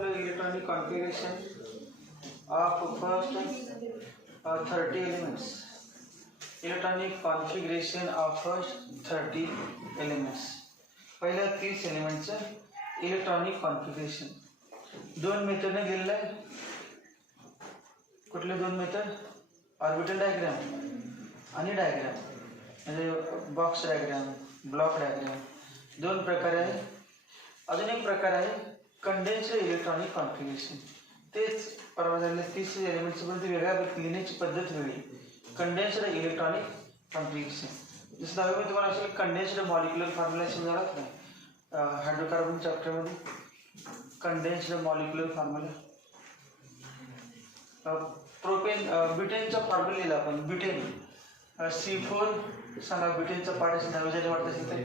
आपलं electronic configuration of first 30 elements. Electronic configuration of first 30 elements. पहिल्या 30 एलिमेंटचं electronic configuration. दोन मेथडने दिलेलं आहे. कुठले दोन मेथड? ऑर्बिटल डायग्राम आणि डायग्राम, म्हणजे बॉक्स डायग्राम, ब्लॉक डायग्राम. दोन प्रकार आहे. अजून एक प्रकार आहे कंडेन्स्ड इलेक्ट्रॉनिक कॉन्फिगरेशन. तेच परवा झालेल्या 30 एलिमेंट्स पण वेगळ्या लिहिण्याची पद्धत वेगळी. Condensed electronic configuration. जसं दहावीमध्ये तुम्हाला असेल कंडेन्स्ड मॉलिक्युलर फॉर्म्युला समजालाच नाही हायड्रोकार्बन चॅप्टरमध्ये. Condensed molecular formula. प्रोपेन ब्युटेनचा फॉर्म्युला लिहिला आपण. ब्युटेन C4 सांगा. ब्युटेनचा पाठ असेल दहावीसाठी वाटत असेल तर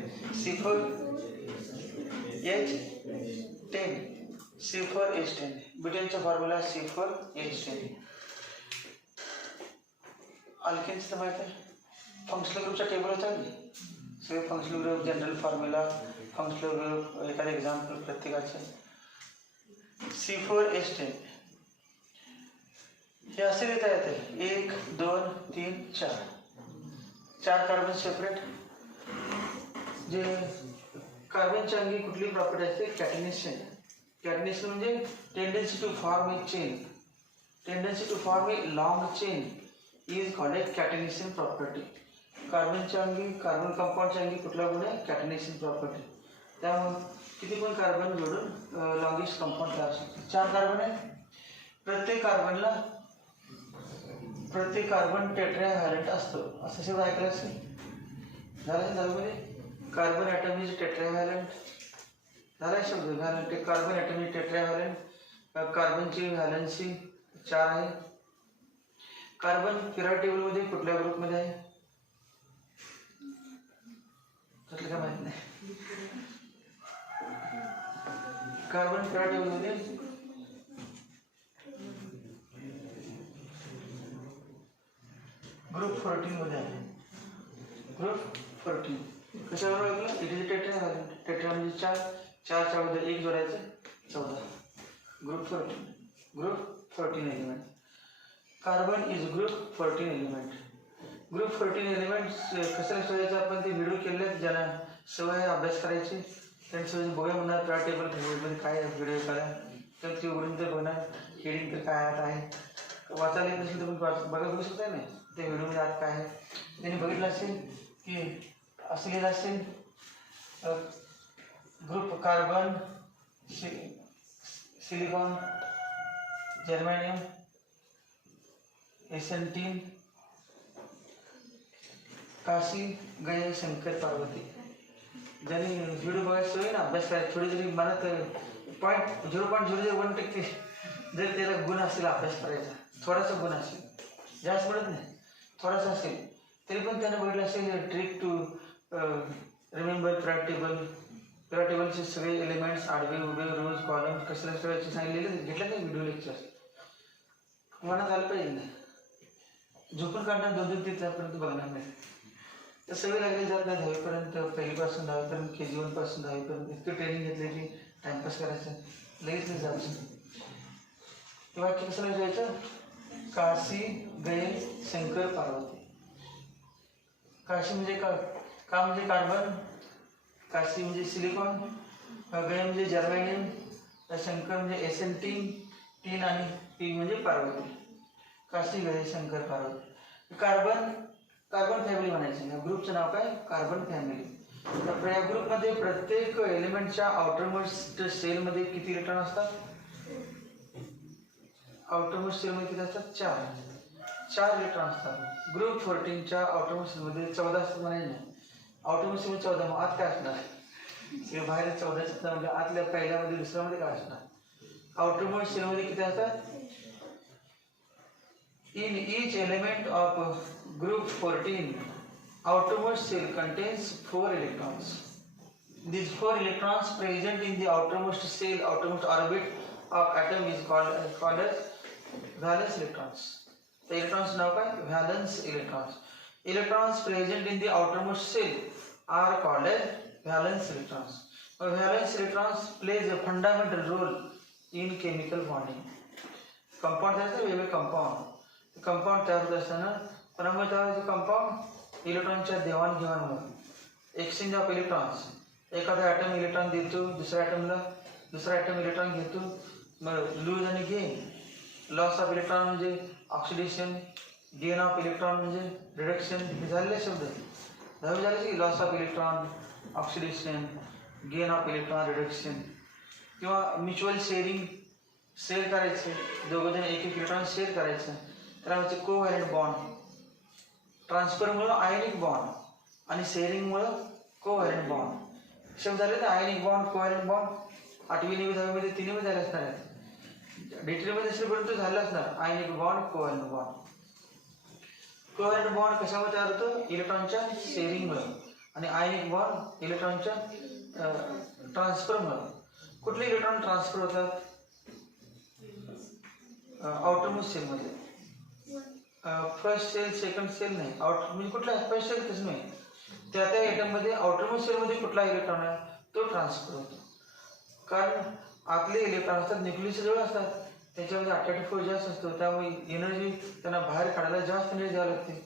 C4H10. ब्युटेनचा formula C4H10. अल्केन्स तर माहिती आहे. फंक्शनल ग्रुपचा टेबल होता ना, सगळे functional group, general formula, functional group, एखादं एक्झाम्पल प्रत्येकाचं. C4H10 हे असे देता येते. 1 2 3 4. 4 कार्बन सेपरेट. जे कार्बनच्या अंगी कुठली प्रॉपर्टी असते? कॅटिनेशन. कॅटिनेशन म्हणजे tendency to form a chain. Tendency to form a long chain is called a catenation property. कार्बनच्या अंगी, कार्बन कंपाऊंडच्या अंगी कुठला गुण आहे? Catenation property. त्यामुळे किती पण कार्बन जोडून लॉंगेस्ट कंपाऊंड तयार शकतो. 4 कार्बन आहे. प्रत्येक कार्बन टेट्राव्हॅलेंट असतो. असं सगळं ऐकलं असेल. झालं दहावीमध्ये. Carbon atom is tetravalent. झाला शब्द valent. Carbon atom is tetravalent. कार्बनची व्हॅलन्सी 4 आहे. कार्बन पिरियड टेबलमध्ये कुठल्या ग्रुपमध्ये आहे? त्यातलं काय माहित नाही. कार्बन पिरियड टेबलमध्ये ग्रुप 14 मध्ये आहे. ग्रुप 14 कशावर लागलं? It is टेट्राव्हॅलेंट. टेट्रा म्हणजे 4. 4च्या बद्दल 1 जोडायचं 14. Group 14 element. Carbon is group 14 element. Group 14 element कशाला शोधायचं? आपण ते व्हिडिओ केले, ज्यांना सवय अभ्यास करायची त्यांनी सवय बघूया म्हणणार. प्रा टेबल टेबलमध्ये काय व्हिडिओ करा, तर ते उघडून तर बघणार. हेडिंग तर काय आहे, वाचायला येत नसेल तर बघू शकता नाही ते व्हिडिओमध्ये आत काय आहे. त्यांनी बघितलं असेल की असं लिहिलं असेल group carbon, silicon, germanium, SN3, Kashi, गय, शंकर, पार्वती. ज्यांनी व्हिडिओ बघायची सवय ना, अभ्यास करायला थोडी जरी मनात 0.001% जर त्याला गुण असेल अभ्यास करायचा, थोडासा गुण असेल, जास्त म्हणत नाही, थोडासा असेल, तरी पण त्याने बघितलं असेल trick to remember period table. Period टेबलचे सगळे एलिमेंट्स आडवे उभे रोज कॉलम कशाला करायचे सांगितलेलं घेतलं नाही व्हिडिओ लेक्चर. मनात आलं पाहिजे नाही. झोपून काढणार 2-2 ते 4पर्यंत बघणार नाही. तर सवय लागली जात नाही. 10वीपर्यंत, पहिलीपासून 10वीपर्यंत, KG1 पासून 10वीपर्यंत इतकं ट्रेनिंग घेतलं की टाइमपास करायचं, लगेच नाही जायचं. ते वाक्य कसं नाही जायचं? काशी, गय, शंकर, पार्वती. काशी म्हणजे का म्हणजे कार्बन, काशी म्हणजे सिलिकॉन, गय म्हणजे जर्मेनियम, शंकर म्हणजे SN3 आणि P म्हणजे पार्वती. काशी, गय, शंकर, पार्वती. कार्बन फॅमिली म्हणायची ना. ग्रुपचं नाव काय? Carbon family. तर या ग्रुपमध्ये प्रत्येक एलिमेंटच्या आउटरमोस्ट सेलमध्ये किती इलेक्ट्रॉन असतात? आउटरमोस्ट सेलमध्ये किती असतात? 4 इलेक्ट्रॉन असतात. ग्रुप 14च्या आउटरमोस्ट सेलमध्ये 14 असतात म्हणायचे नाही. आउटरमोस्ट सेलमध्ये 14, मग आत काय असणार? ते बाहेर 14 असतात म्हणजे आतल्या पहिल्यामध्ये दुसऱ्यामध्ये काय असणार? आउटरमोस्ट सेलमध्ये किती असतात? In each element of group 14, outermost cell contains 4 electrons. These 4 electrons present in the outermost cell, outermost orbit of atom is called as valence electrons. The electrons now काय? Valence electrons. Electrons present in the outermost cell are called as valence electrons. Valence electrons plays a fundamental role in chemical bonding. Compound तयार होतं वेगवेगळे compound तयार होत असताना कोणामुळे तयार होते कंपाऊंड इलेक्ट्रॉनच्या देवाणघेवाणमुळे एक्सचेंज ऑफ इलेक्ट्रॉन्स. एखादा ॲटम इलेक्ट्रॉन देतो दुसऱ्या ॲटमला, दुसरा ॲटम इलेक्ट्रॉन घेतो, मग लूज आणि गेन. लॉस ऑफ इलेक्ट्रॉन म्हणजे ऑक्सिडेशन, गेन ऑफ इलेक्ट्रॉन म्हणजे रिडक्शन. हे झालेले शब्द 10वी झाले की loss of electron, oxidation, gain of electron, reduction. किंवा म्युच्युअल शेअर करायचं, दोघंजण एक इलेक्ट्रॉन शेअर करायचं, त्याला म्हणजे कोव्हॅलेंट बॉन्ड. ट्रान्सफरमुळं आयनिक बॉन्ड आणि शेअरिंगमुळं कोव्हॅलेंट बॉन्ड. शब्द झाले तर आयनिक बॉन्ड, कोव्हॅलेंट बॉन्ड 8वी 9वी 10वीमध्ये तिन्हीमध्ये झाले असणार आहेत. डिटेलमध्ये असेपर्यंत झालं असणार ionic bond, covalent bond. Covalent bond कशामुळे तयार होतं? इलेक्ट्रॉनच्या शेअरिंगमुळे. आणि आयनिक बॉन्ड इलेक्ट्रॉनच्या ट्रान्सफरमुळे. कुठले इलेक्ट्रॉन ट्रान्सफर होतात? आउटरमोस्ट सेलमध्ये. फर्स्ट सेल, सेकंड सेल नाही, म्हणजे कुठला फर्स्ट सेल तसं नाही, त्या आयटममध्ये आउटरमोस्ट सेलमध्ये कुठला इलेक्ट्रॉन आहे तो ट्रान्सफर होतो. कारण आपले इलेक्ट्रॉन असतात न्यूक्लियसजवळ असतात, त्याच्यामध्ये अट्रॅक्टिव्ह फोर्स जास्त असतो, त्यामुळे एनर्जी त्यांना बाहेर काढायला जास्त एनर्जी द्यावी लागते.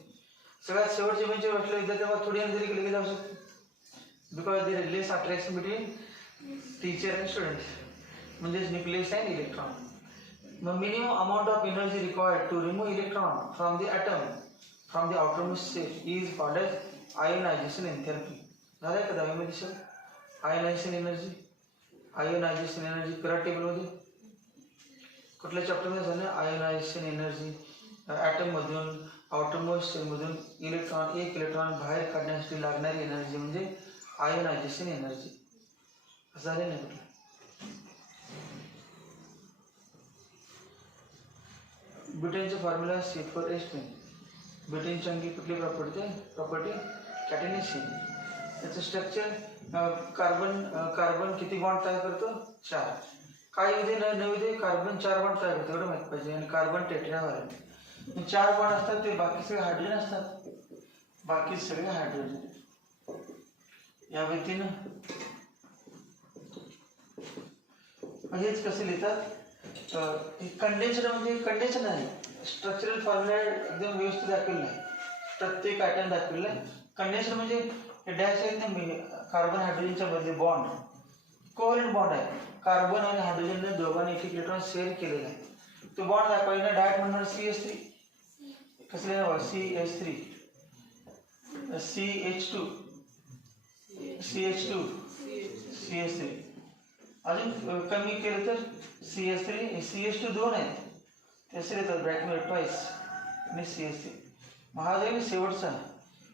सगळ्यात शेवटचे बेंचवर बसले विद्यार्थ्यांना थोडी एनर्जी केली जाऊ शकते, because there is less attraction between teacher and students, म्हणजेच न्यूक्लियस अँड इलेक्ट्रॉन. मग minimum amount of energy required to remove electron from the atom from the outermost shell is called as ionisation enthalpy. झालं का 10वीमध्ये sir? Ionisation energy, ionisation energy period टेबलमध्ये कुठल्या चॅप्टरमध्ये झालं? Ionisation energy. ॲटममधून outermost सेलमधून एक इलेक्ट्रॉन बाहेर काढण्यासाठी लागणारी एनर्जी म्हणजे आयोनायझेशन एनर्जी. असं झालं नाही कुठलं? ब्युटेनचं फॉर्म्युला C4H10. ब्युटेनची आणखी कुठली प्रॉपर्टी कॅटेनेशन. त्याचं स्ट्रक्चर कार्बन किती बॉन्ड तयार करतो? 4. काय मध्ये नवीन कार्बन 4 बॉन्ड तयार करतो एवढं माहीत पाहिजे. आणि कार्बन टेट्राव्हॅलेंट. 4 बॉन्ड असतात ते बाकी सगळे हायड्रोजन असतात, बाकी सगळे हायड्रोजन. या व्यक्तीनं हेच कसे लिहितात? कंडेन्सर म्हणजे कंडेन्सर नाही, स्ट्रक्चरल फॉर्म्युला एकदम व्यवस्थित दाखवलेला आहे, प्रत्येक आयटम दाखवलेला आहे. कंडेन्सर म्हणजे डॅश आहेत ना, कार्बन हायड्रोजनच्या बदले बॉन्ड, कोव्हॅलेंट बॉन्ड आहे. कार्बन आणि हायड्रोजनने दोघांनी एक इलेक्ट्रॉन शेअर केलेला आहे. तो बॉन्ड दाखवायला डायरेक्ट म्हणणार CH3. कसले नाव? CH3, CH2, CH2, CH3. अजून कमी केलं तर CH3, CH2 2 आहेत, तिसरे येतात ब्रॅकेटमध्ये ट्वाईस आणि CH3. मग हा जाईल शेवटचा,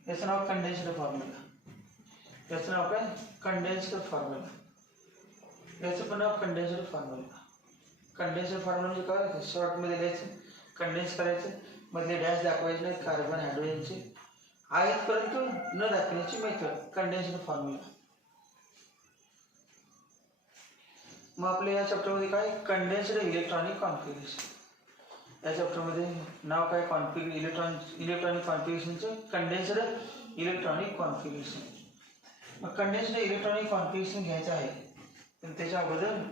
याचं नाव कंडेन्स्ड फॉर्म्युला. याचं नाव काय? Condensed formula. याचं पण नाव कंडेन्स्ड फॉर्म्युला. कंडेन्स्ड फॉर्म्युला म्हणजे काय? शॉर्टमध्ये लिहायचं, कंडेन्स करायचं, मधले डॅश दाखवायचे नाही कार्बन हायड्रोजनचे आहेत, परंतु न दाखवण्याची मेथड कंडेन्स्ड फॉर्म्युला. मग आपल्या या चॅप्टरमध्ये काय? Condensed electronic configuration. या चॅप्टरमध्ये नाव काय? इलेक्ट्रॉनिक कॉन्फिगरेशनचं कंडेन्स्ड इलेक्ट्रॉनिक कॉन्फिगरेशन. मग कंडेन्स्ड इलेक्ट्रॉनिक कॉन्फिगरेशन घ्यायचं आहे, तर त्याच्या अगोदर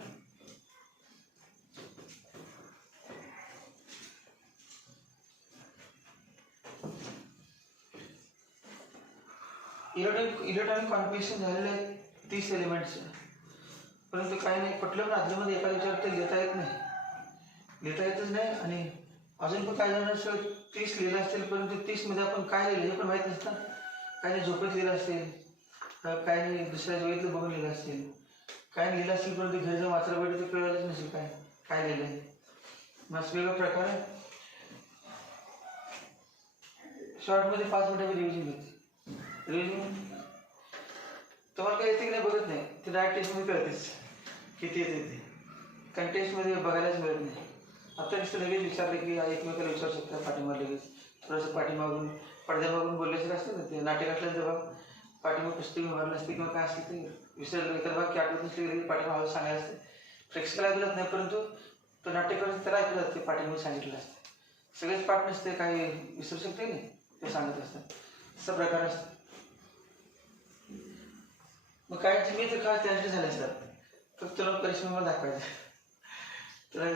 इलेक्ट्रॉनिक कॉन्फिगरेशन झालेलं आहे 30 एलिमेंट्स, परंतु काही नाही, कुठल्या पण आदल्यामध्ये एका विचार ते लिहिता येत नाही, लिहिता येतच नाही. आणि अजून पण काही जण 30 लिहिलं असतील, परंतु 30मध्ये आपण काय लिहिलं हे पण माहीत नसतं. काही नाही झोपेत लिहिलं असेल, काही नाही दुसऱ्या जवळीतलं बघून लिहिलं असेल, काय लिहिलं असेल, परंतु घरी जाऊन वाचलं पाहिजे ते कळलंच नसेल काय लिहिलं आहे. मग वेगळ्या प्रकारे शॉर्टमध्ये 5 मिनिटाची रिव्हिजन घेते. रिव्हिजन तुम्हाला काय येते की नाही बघत नाही, ते डायरेक्ट टेस्टमध्ये कळतेच किती येते ते, कंटेस्टमध्ये बघायलाच मिळत नाही. आता नुसतं लगेच विचारलं की एकमेकाला विचारू शकतात, पाठीमाग लगेच थोडंसं पाठीमागून पडद्यामागून बोलल्याचं असतं ना, ते नाटक असलं तर बघ पाठीमाग पुस्तक उभारलं असते किंवा काय असते ते विसरलं, इतर भाग की आठवत नसले की पाठीमाग सांगायला असते. प्रेक्षकाला ऐकलंच नाही, परंतु तो नाट्य करत त्याला ऐकलं जाते, पाठीमाग सांगितलं असतं. सगळेच पाठ नसते, काही विसरू शकते नाही, ते सांगत असतात. असा प्रकार असतो. मग काय मी तर काय त्यांचे झाले असतात, फक्त तुला परिश्रमाला दाखवायचं. त्याला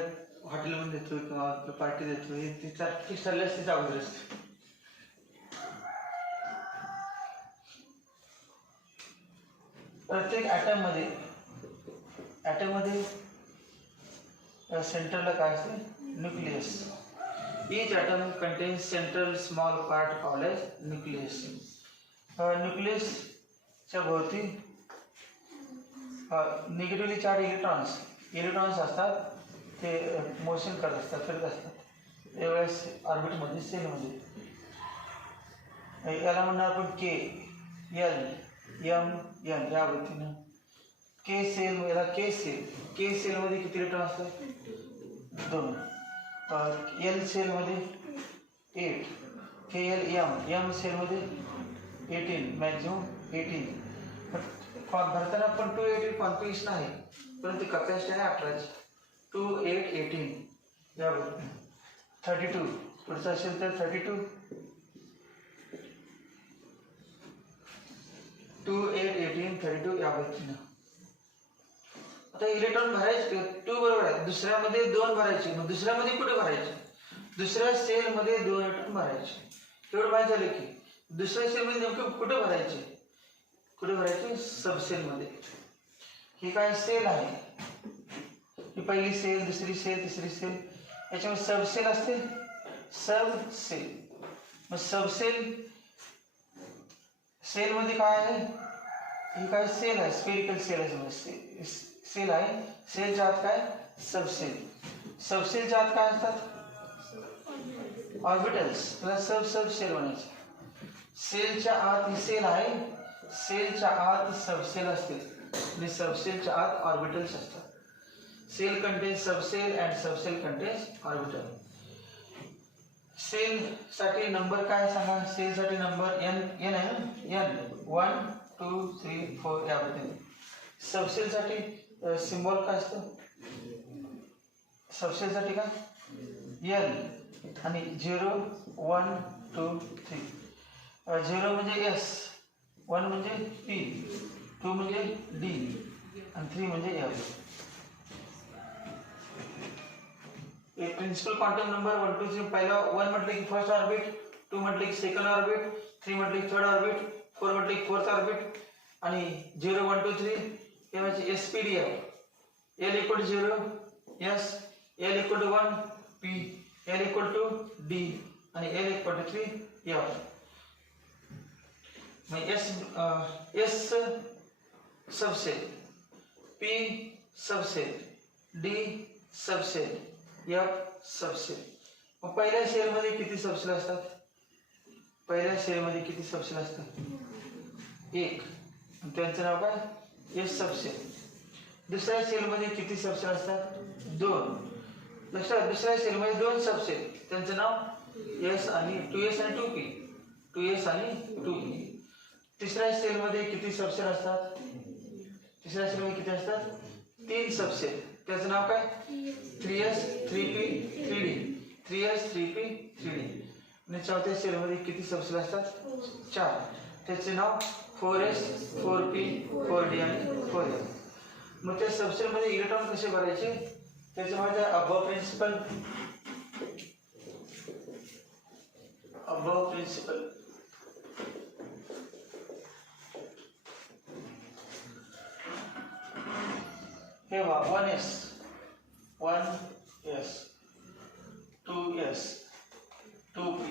हॉटेलमध्ये देतो किंवा पार्टी देतो, हे तिचा फिक्स ठरले असते तिचा अगोदर असते. प्रत्येक ॲटममध्ये सेंटरला काय असते? Nucleus. Each atom contains central small part called as nucleus. न्यूक्लियसच्या भोवती निगेटिव्हली चार्ज इलेक्ट्रॉन्स असतात, ते मोशन करत असतात, फिरत असतात त्यावेळेस ऑर्बिटमध्ये, सेलमध्ये. याला म्हणणार आपण के, एल, एम, एन या वृत्तीनं. के सेलमध्ये किती इलेक्ट्रॉन असतात? 2. एल सेलमध्ये 8. एम सेलमध्ये 18, मॅक्झिमम 18. भरताना पण 288 कॉन्फिगरेशन आहे, परंतु कपॅसिटी आहे 18ची. 2, 8, 18 यावर 32 पुढचं असेल तर 32. 2, 8, 18, 32 या वृत्तीनं. आता इलेक्ट्रॉन भरायचे 2 बरोबर आहे, दुसऱ्यामध्ये 2 भरायचे, मग दुसऱ्यामध्ये कुठे भरायचे? दुसऱ्या सेलमध्ये 2 इलेक्ट्रॉन भरायचे. एवढं माहीत झालं की दुसऱ्या सेलमध्ये नेमकं कुठे भरायचे? सबसेलमध्ये. ही काय सेल आहे, ही पहिली सेल, दुसरी सेल, तिसरी सेल, याच्यामध्ये सबसेल असते. मग सेलमध्ये काय आहे? ही काय सेल आहे, स्फेरिकल सेल आहे, सेल आहे. सेलच्या आत काय? सबसेलच्या आत काय असतात? ऑर्बिटल्स. त्याला सबसेल म्हणायचे. सेलच्या आत ही सेल आहे, सेलच्या आत सबसेल असते आणि सबसेलच्या आत ऑर्बिटल्स असतात. सेल कंटेन्स सबसेल अँड सबसेल कंटेन्स ऑर्बिटल. सेलसाठी नंबर काय सांगा? सेलसाठी नंबर एन आहे ना, एन 1, 2, 3, 4 या पद्धतीने. सबसेलसाठी सिम्बॉल काय असतं? सबसेलसाठी काय? एल आणि 0, 1, 2, 3. 0 म्हणजे एस, 1 म्हणजे पी, 2 म्हणजे डी आणि 3 म्हणजे एफ. एक प्रिन्सिपल क्वांटम नंबर 1, 2, 3. पहिला 1 म्हटलं की फर्स्ट ऑर्बिट, 2 म्हटलं की सेकंड ऑर्बिट, 3 म्हटलं की थर्ड ऑर्बिट, 4 म्हटलं की फोर्थ ऑर्बिट आणि 0, 1, 2, 3 हे म्हणजे SPDF. L equal to 0 S, L equal to 1 P, L equal to D आणि एल इक्वल टू 3 एफ. मग S subshell, P subshell, D subshell, F subshell. मग पहिल्या सेलमध्ये किती सबसेल असतात? 1. त्यांचं नाव काय? एस सबसेल. दुसऱ्या सेलमध्ये किती सबसेल असतात? 2. दुसऱ्या सेलमध्ये 2 सबसेल, त्यांचं नाव एस आणि 2s आणि 2p. 2s आणि 2p. तिसऱ्या सेलमध्ये किती सबसेल असतात? 3 सबसेल, त्याचं नाव काय? 3s 3p 3d. 3s 3p 3d. आणि चौथ्या सेलमध्ये किती सबसेल असतात? 4, त्याचे नाव 4s 4p 4d आणि 4f. मग त्या सबसेलमध्ये इलेक्ट्रॉन कसे भरायचे? त्याच्यामध्ये अबव प्रिन्सिपल हे 1s 2s 2p.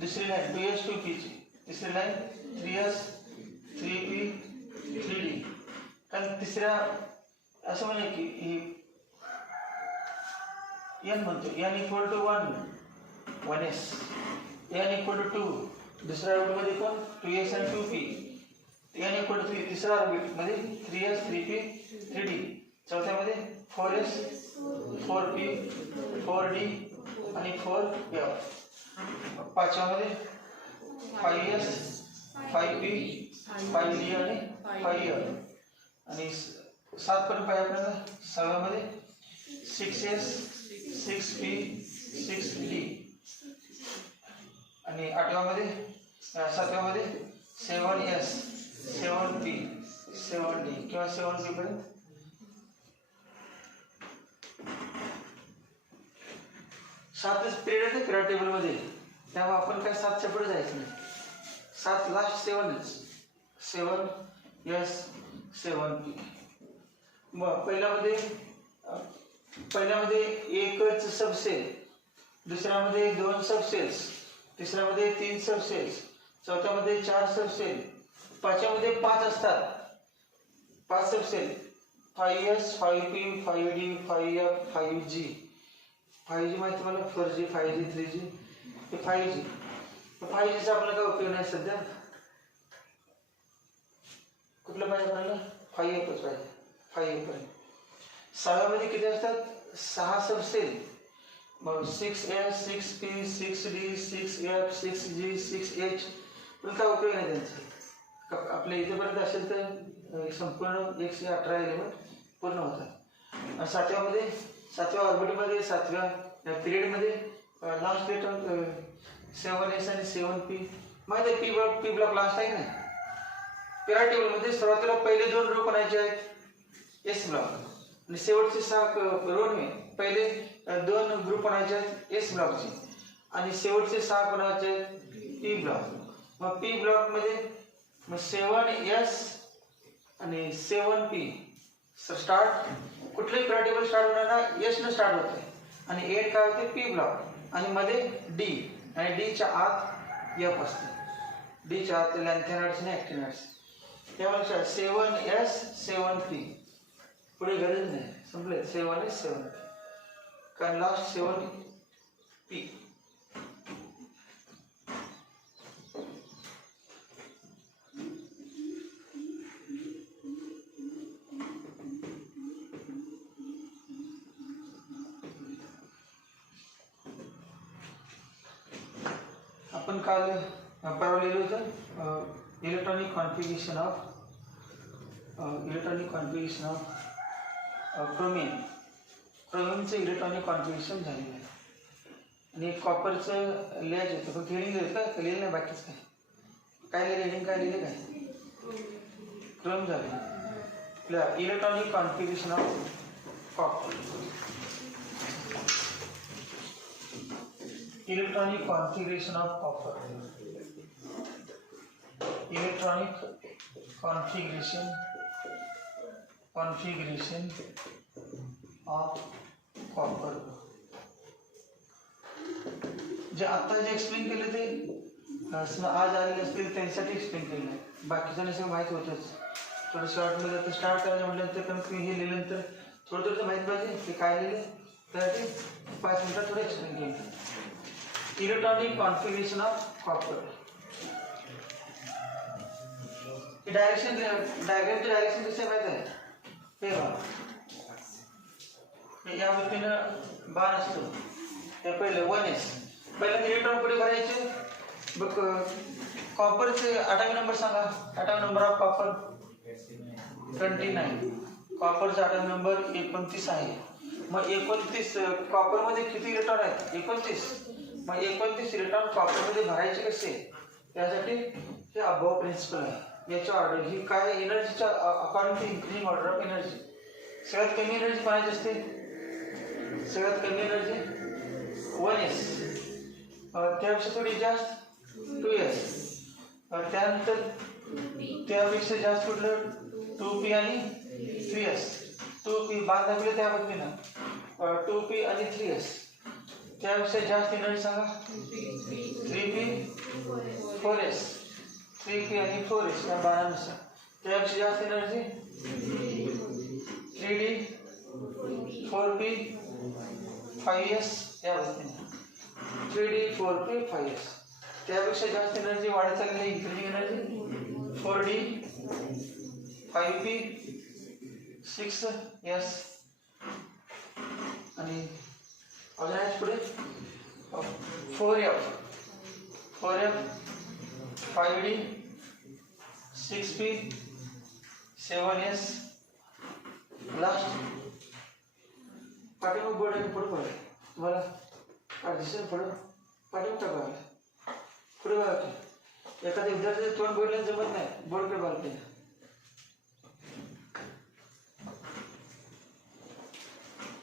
दुसरी लाईन 2s 2p ची. तिसरी लाईन 3s 3p 3d. कारण तिसऱ्या असं म्हणजे की एन म्हणतो, N equal to 1s, N equal to 2. दुसऱ्या ऑर्बिटमध्ये कोण? 2s आणि 2p. एन इक्वल टू 3 तिसऱ्या ऑर्बिटमध्ये 3s 3p 3d. चौथ्यामध्ये 4s 4p 4d आणि 4f. पाचव्यामध्ये 5s 5p 5d आणि 5f. आणि 7 पर्यंत पाहिजे. सहाव्यामध्ये 6s 6p 6d आणि सातव्यामध्ये 7s 7p 7d किंवा 7p पर्यंत. 7च पिरियड आहे पिरियड टेबलमध्ये, त्यामुळे आपण काय 7च्या पुढे जायचं नाही. 7 लास्ट 7च. 7 S 7P. मग पहिल्यामध्ये एकच सबसेल, दुसऱ्यामध्ये 2 सबसेल्स, तिसऱ्यामध्ये 3 सबसेल्स, चौथ्यामध्ये 4 सबसेल, पाचव्यामध्ये 5 असतात. 5 सबसेल 5S 5P 5D 5F 5G. 5G माहिती मला, 4G 5G 3G हे 5G. 5Gचा आपल्याला काय उपयोग नाही सध्या. कुठलं पाहिजे आपल्याला? 5Fच पाहिजे. 5F पाहिजे. 6व्यामध्ये किती असतात? 6 सबसेल. मग 6S 6P 6D 6F 6G 6H पण काय उपयोग नाही त्यांचा. आपल्या इथेपर्यंत असेल तर संपूर्ण 118 एलिमेंट पूर्ण होतात. 7व्या ऑर्बिटमध्ये 7व्या पिरियडमध्ये लास्ट लेटर 7S आणि 7P. माहिती आहे पी ब्लॉक लास्ट आहे ना. पिरियड टेबलमध्ये सुरुवातीला पहिले 2 रो कोणाचे आहेत? S block. आणि शेवटचे 6 रो नाही, पहिले 2 ग्रुप कोणाचे आहेत? एस ब्लॉकचे. आणि शेवटचे 6 कोणाचे आहेत? P block. मग पी ब्लॉकमध्ये मग 7S आणि 7P स्टार्ट. कुठलेही पिरियड टेबल स्टार्ट होणार ना एस न स्टार्ट होते आणि एंड काय होते? P block. आणि मध्ये डी, आणि डीच्या आत एफ असते. डीच्या आत लॅन्थेनॉइड्स आणि ॲक्टिनॉइड्स. त्यामुळे 7S 7P पुढे गरज नाही, संपले. 7S 7P कारण लास्ट 7P. आपण काल परवा लिहिलं होतं इलेक्ट्रॉनिक कॉन्फिगरेशन ऑफ क्रोमियमचं इलेक्ट्रॉनिक कॉन्फिगरेशन झालेलं आहे. आणि कॉपरचं लिहायचं होतं, पण थिअरी लिहिलं का? लिहिलं नाही. बाकीच काय लिहिलं? काय लिहिलं? काय क्रोम झालं. Electronic configuration of copper. Electronic configuration of copper. Electronic configuration of copper. जे आता जे एक्सप्लेन केले ते आज आलेले असतील त्यांच्यासाठी एक्सप्लेन केलं आहे. बाकीच्यांना सगळं माहीत होतंच. थोडं शॉर्टमध्ये आता स्टार्ट करायला म्हटल्यानंतर पण तुम्ही हे लिहिल्यानंतर थोडं माहीत पाहिजे की काय लिहिले, तर ते 5 मिनिटात थोडं एक्सप्लेन केलं. Electronic configuration of copper. डायग्रामची डायरेक्शन कशी माहित आहे? हे या वृत्तीनं बाण असतो. हे पहिलं 1S. पहिल्यांदा इलेक्ट्रॉन पुढे भरायचे. बघ कॉपरचे ॲटॉमिक नंबर सांगा. Atomic number of copper 29. कॉपरचा ॲटॉमिक नंबर 29 आहे. मग 29 कॉपरमध्ये किती इलेक्ट्रॉन आहेत? 29. मग 29 इलेक्ट्रॉन कॉपरमध्ये भरायचे कसे? त्यासाठी हे अबोव प्रिन्सिपल आहे. याच्या ऑर्डर ही काय? एनर्जीच्या according to increasing order of energy. सगळ्यात कमी एनर्जी कोणाची असते? सगळ्यात कमी एनर्जी 1S. त्यापेक्षा थोडी जास्त 2S. त्यानंतर त्यापेक्षा जास्त कुठलं? 2P आणि 3S. 2P बांध दाखवले त्या पद्धतीनं 2P आणि 3S. त्यापेक्षा जास्त एनर्जी सांगा? 3P 4S. 3P आणि 4S या बाणानुसार. त्यापेक्षा जास्त एनर्जी 3D 4P 5S या पद्धतीने. 3D 4P 5S. त्यापेक्षा जास्त एनर्जी वाढत चाललेली increasing energy 4D 5P 6S. आणि अजून आहे पुढे 4F 5D 6P 7S. Last पाठीमाग बोर्ड आहे, पुढे बघा. तुम्हाला दिसेल पुढं पाठीमाग टाका. पुढे बघा की एखाद्या विद्यार्थ्याचे तोंड बघितलं जमत नाही. बोर्डकडे बघते.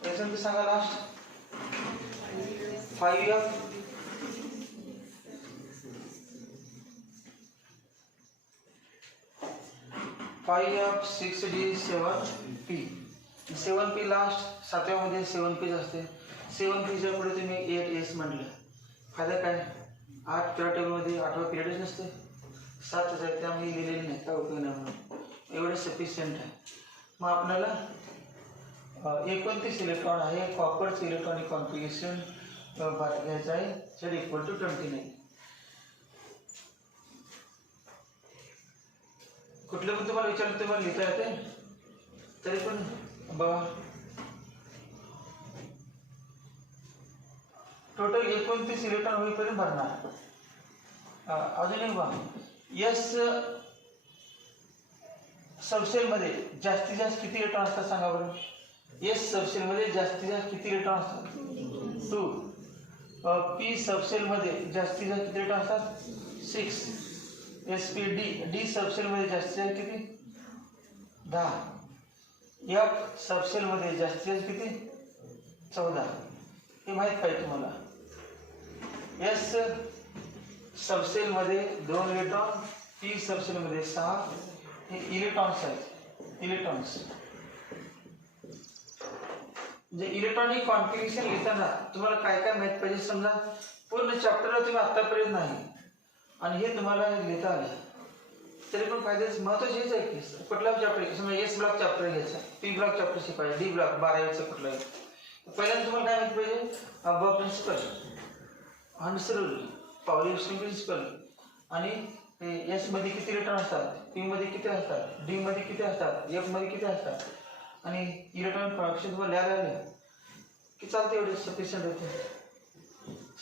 त्याच्यानंतर सांगा last 5f 6d 7p 7p last 7व्यामध्ये 7p असते. 7pच्या पुढे तुम्ही 8s म्हटलं, फायदा काय? 8 किंवा टेबलमध्ये 8वा पिरियडच नसते, 7च आहे, त्यामुळे लिहिलेली नाही, काय उपयोग नाही म्हणून एवढं सफिशियंट आहे. मग आपल्याला 29 इलेक्ट्रॉन आहे, कॉपरचं इलेक्ट्रॉनिक कॉन्फिगरेशन घ्यायचं आहे, Z इक्वल टू 29. कुठलं पण तुम्हाला विचारलं तुम्हाला लिहिता येते, तरी पण बघा टोटल 29 इलेक्ट्रॉन होईपर्यंत भरणार. अजून एक बघा, एस सबसेलमध्ये जास्तीत जास्त किती इलेक्ट्रॉन असतात सांगा बरं. एस सबसेलमध्ये जास्तीत जास्त किती इलेक्ट्रॉन असतात? 2. पी सबसेलमध्ये जास्तीत जास्त किती इलेक्ट्रॉन असतात? 6. डी सबसेलमध्ये जास्तीत जास्त किती? 10. एफ सबसेलमध्ये जास्तीत जास्त किती? 14. हे माहीत पाहिजे तुम्हाला. एस सबसेलमध्ये 2 इलेक्ट्रॉन, पी सबसेलमध्ये 6. हे इलेक्ट्रॉन्स आहेत, इलेक्ट्रॉन्स. म्हणजे इलेक्ट्रॉनिक कॉन्फिगरेशन लिहिताना तुम्हाला काय काय माहीत पाहिजे. समजा पूर्ण चॅप्टरला तुम्ही आतापर्यंत नाही आणि हे तुम्हाला लिहिता आलं, तरी पण फायद्याचं महत्त्वाचं हेच आहे की कुठला चॅप्टर, समजा एस ब्लॉक चॅप्टर घ्यायचा, पी ब्लॉक चॅप्टर शिकायचं, डी ब्लॉक 12वीचं कुठलं. पहिल्यांदा तुम्हाला काय माहिती पाहिजे? अबव प्रिन्सिपल, हंस रूल, पावली प्रिन्सिपल, आणि एस मध्ये किती इलेक्ट्रॉन असतात, पी मध्ये किती असतात, डी मध्ये किती असतात, एफ मध्ये किती असतात, आणि इलेक्ट्रॉनिक कॉन्फिगरेशन तुम्हाला लिहायला आलं की चालते, एवढे सफिशियंट होते.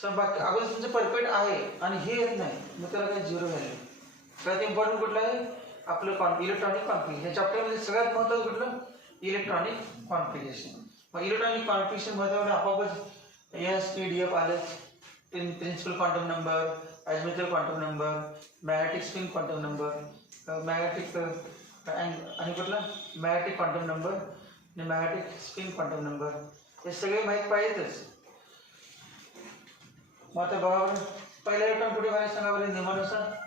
सर बाकी अगोदर तुमचं परफेक्ट आहे आणि हे येत नाही, मग त्याला काही झिरो व्हॅल्यू. सगळ्यात इम्पॉर्टंट कुठलं आहे? आपलं इलेक्ट्रॉनिक कॉन्फिगरेशन. या चॅप्टरमध्ये सगळ्यात महत्त्वाचं कुठलं? Electronic configuration. मग इलेक्ट्रॉनिक कॉन्फिगरेशन महत्त्वाचं आपोआपच एस पी डी एफ आलं, प्रिन्सिपल क्वांटम नंबर, ॲडमिटर quantum number, magnetic spin quantum number, magnetic आणि कुठला मॅग्नेटिक क्वांटम नंबर आणि मॅग्नेटिक स्पिन क्वांटम नंबर, हे सगळे माहीत पाहिजेतच. मग आता बघा, पहिला इलेक्ट्रॉन कुठे भरायचं सांगा बरं नियमानुसार.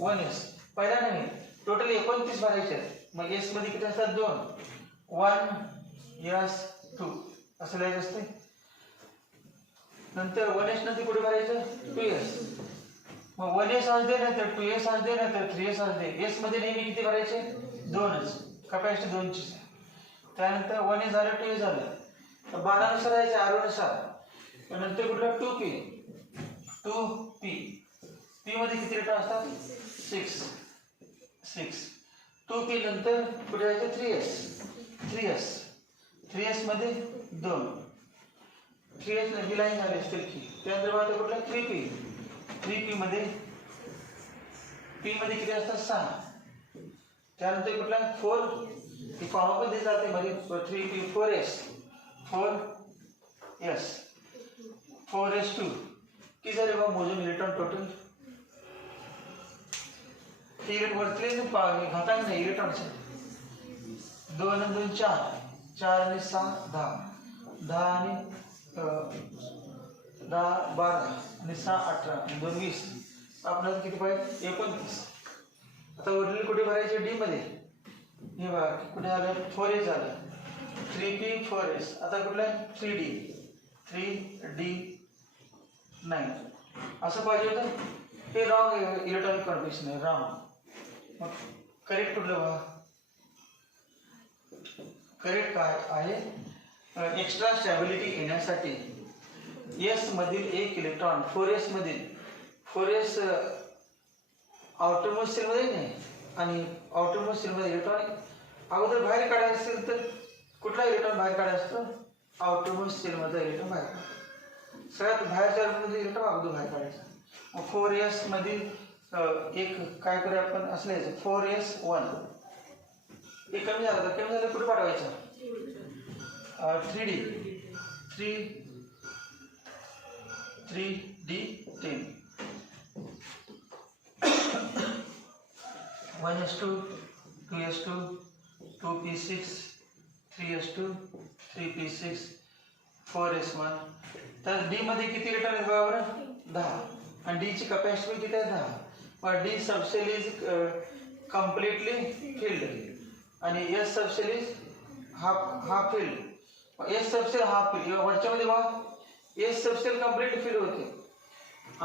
1s पहिला नाही, टोटल 29 भरायचे आहेत. मग एस मध्ये किती असतात? 2. 1s 2 असं लिहायचं असते. नंतर 1s नंतर कुठे भरायचं? 2s. मग 1s आज दे, नंतर 2s आज दे, नंतर 3s आज दे. एस मध्ये नेहमी किती भरायचे? 2च, कपॅसिटी 2चीच. त्यानंतर 1s झालं, 2s झालं, तर 12 नुसार जायचं, आरोनुसार. नंतर कुठलं? 2p. 2p पी मध्ये किती इलेक्ट्रॉन असतात? 6. 2p नंतर कुठे जायचं? 3s. 3s मध्ये 2. 3s ही लाईन झाली स्टेपची. त्यानंतर बघा कुठला? 3p. 3p मध्ये p मध्ये किती असतात? 6. त्यानंतर कुठला? 4. ही कॉमा पण दिली जाते मध्ये. 3p 4s. 4s2 किती झाले बघा मोजून इलेक्ट्रॉन टोटल. वरती घातांक नाही, इलेक्ट्रॉन्स 2 आणि 2 4, 4 आणि 6 10, 10 आणि 10 12 आणि 6 18 आणि 2 20. आपल्याला किती पाहिजे? 29. आता उरलेले कुठे भरायचे? डी मध्ये. हे बघा कुठे आलं? 4s झालं, 3p 4s. आता कुठलं आहे? 3d 9 असं पाहिजे होतं. हे रॉंग इलेक्ट्रॉनिक कॉन्फिगरेशन आहे, रॉंग. मग करेक्ट कुठलं बघा? करेक्ट काय आहे? एक्स्ट्रा स्टॅबिलिटी येण्यासाठी एस मधील एक इलेक्ट्रॉन 4s मधील 4s आउटरमोस्ट सेलमध्ये नाही, आणि आउटरमोस्ट सेलमध्ये इलेक्ट्रॉन अगोदर बाहेर काढायचं असेल तर कुठला इलेक्ट्रॉन बाहेर काढायचं असतं? आउटरमोस्ट सेलमध्ये इलेक्ट्रॉन बाहेर काढायचं. सगळ्यात बाहेरच्या मध्ये इलेक्ट्रॉन अगोदर बाहेर काढायचं. मग 4s मधील एक काय करूया आपण असं लिहायचं 4s1. हे कमी झालं तर कमी झालं कुठे पाठवायचं? 3d10. 1s2 2s2 2p6 3s2 3p6 4s1. तर डी मध्ये किती इलेक्ट्रॉन आहेत बघा, 10. आणि डी ची कपॅसिटी किती आहे, 10. मग डी सबसेल इज कम्प्लिटली फिल्ड आणि एस सबसेल इज हाफ फिल्ड. एस सबसेल हाफ फिल्ड वरच्या मध्ये बघा, एस सबसेल कम्प्लिटली फिल्ड होते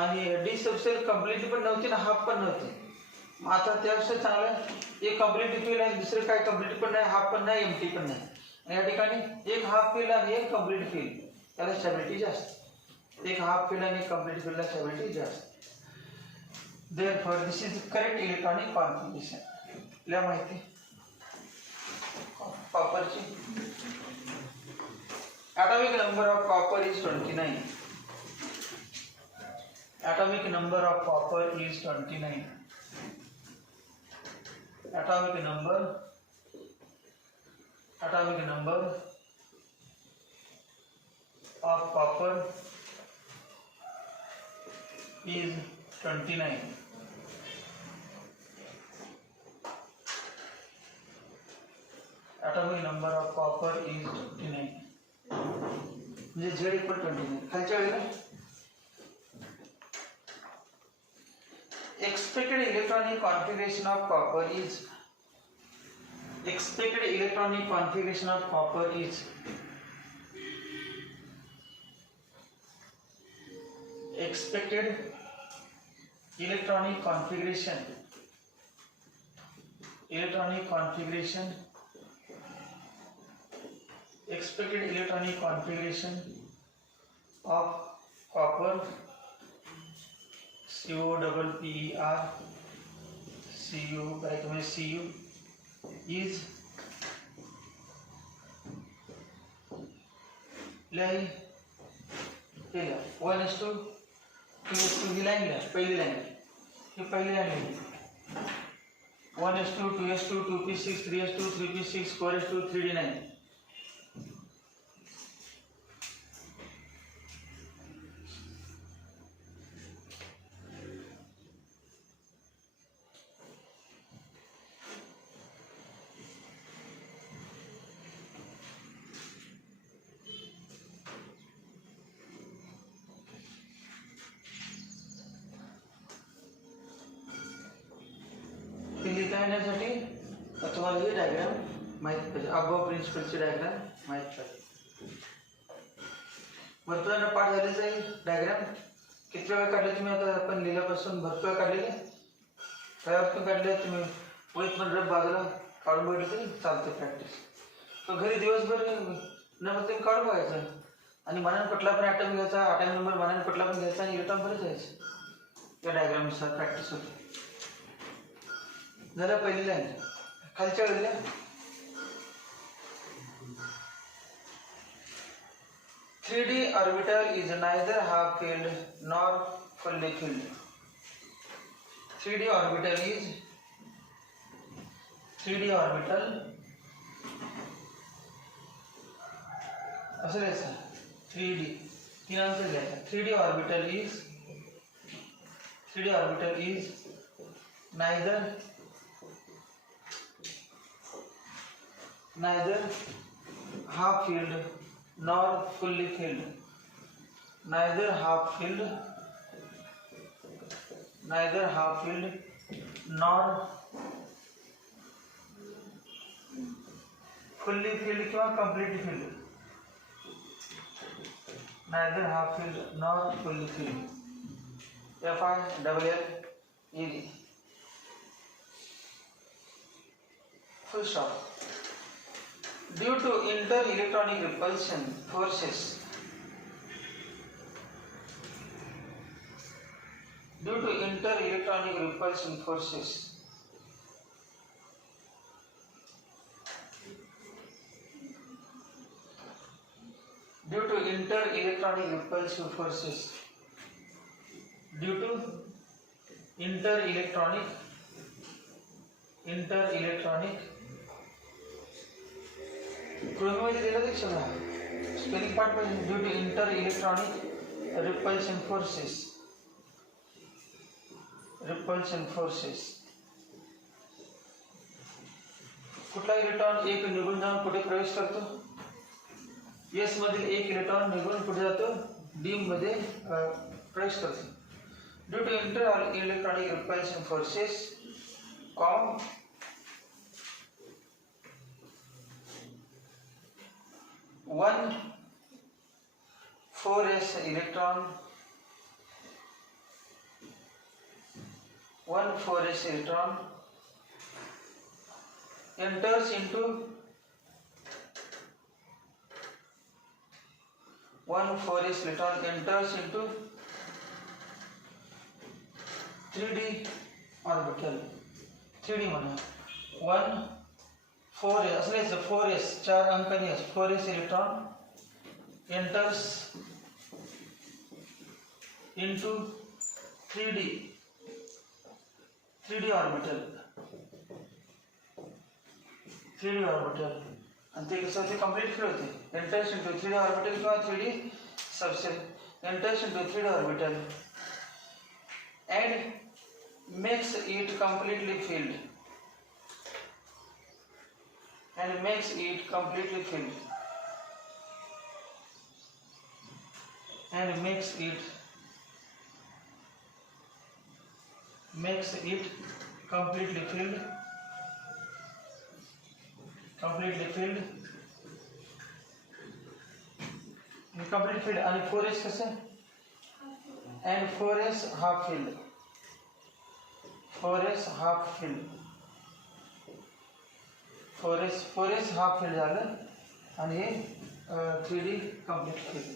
आणि डी सबसेल कम्प्लिटली पण नव्हती ना हाफ पण नव्हती. मग आता त्यापेक्षा चांगलं एक कम्प्लिटली फिल्ड आहे, दुसरं काय कम्प्लीट पण नाही, हाफ पण नाही, एम्प्टी पण नाही. आणि या ठिकाणी एक हाफ फिल्ड आणि एक कम्प्लीट फिल्ड, त्याला स्टॅबिलिटी जास्त. एक हाफ फिल्ड आणि एक कम्प्लीट फिल्डला स्टॅबिलिटी जास्त. Therefore, this is the correct electronic configuration. आपल्या माहिती कॉपरची atomic number of copper is 29. Atomic number of copper is 29. Atomic number of copper is 29. Atomic number of copper is 29. म्हणजे Z equal 29. खालच्या वेळेला expected electronic configuration of copper is expected electronic configuration of copper is expected electronic configuration expected electronic configuration of copper COPPER Cu like Cu is like 1:2 he line लिहा, पहली line ये पहली line लिहा 1:2 2:2 2p6 3:2 3p6 4:2 3d9. लिहिण्यासाठी तुम्हाला हे diagram माहित पाहिजे, अबव प्रिन्सिपलचे डायग्राम माहित पाहिजे. भरपूर पाठ झालेच आहे. डायग्राम किती वेळा काढले तुम्ही? आता आपण लिहिल्यापासून भरपूर वेळा काढलेले, पण काढले तुम्ही वहीत पण रब बाजूला काढून बघितलं तरी चालते प्रॅक्टिस. तर घरी दिवसभर नंबर तुम्ही काढून बघायचं आणि मनाने कुठला पण ॲटम घ्यायचा, ॲटम नंबर मनाने कुठला पण घ्यायचा आणि इलेक्ट्रॉन भरत जायचं. या डायग्रामनुसार प्रॅक्टिस होते. जरा पहिली लाईन खालच्या वेळेला 3d orbital is neither half filled nor fully filled. 3d orbital असं लिहायचं 3d तीन आन्सर घ्यायचा. 3d orbital is neither half filled nor fully filled. Neither half filled nor fully filled किंवा completely filled. Neither half filled nor fully filled. FILL full stop. Due to inter-electronic repulsion forces, due to inter-electronic repulsion forces, due to inter-electronic repulsion forces, due to inter-electronic क्रोमीमध्ये दिलं ते सगळं spelling part पाहिजे. Due to inter electronic repulsion forces कुठला electron एक निघून जाऊन कुठे प्रवेश करतो? एस मधील एक इलेक्ट्रॉन निघून कुठे जातो, डी मध्ये प्रवेश करतो. Due to inter electronic repulsion forces कॉम 1 4s electron enters into 3d orbital. 3d म्हणा 1 4s असलेच 4s 4 अंकांनी 4s electron enters into 3d orbital आणि ते कसं होते, कंप्लीट फिल होते. enters into 3d orbital किंवा 3d subset enters into 3d orbital and makes it completely filled makes it completely filled आणि 4s कसं and 4s half filled 4s half filled झालं आणि हे 3d कंप्लीट केलं.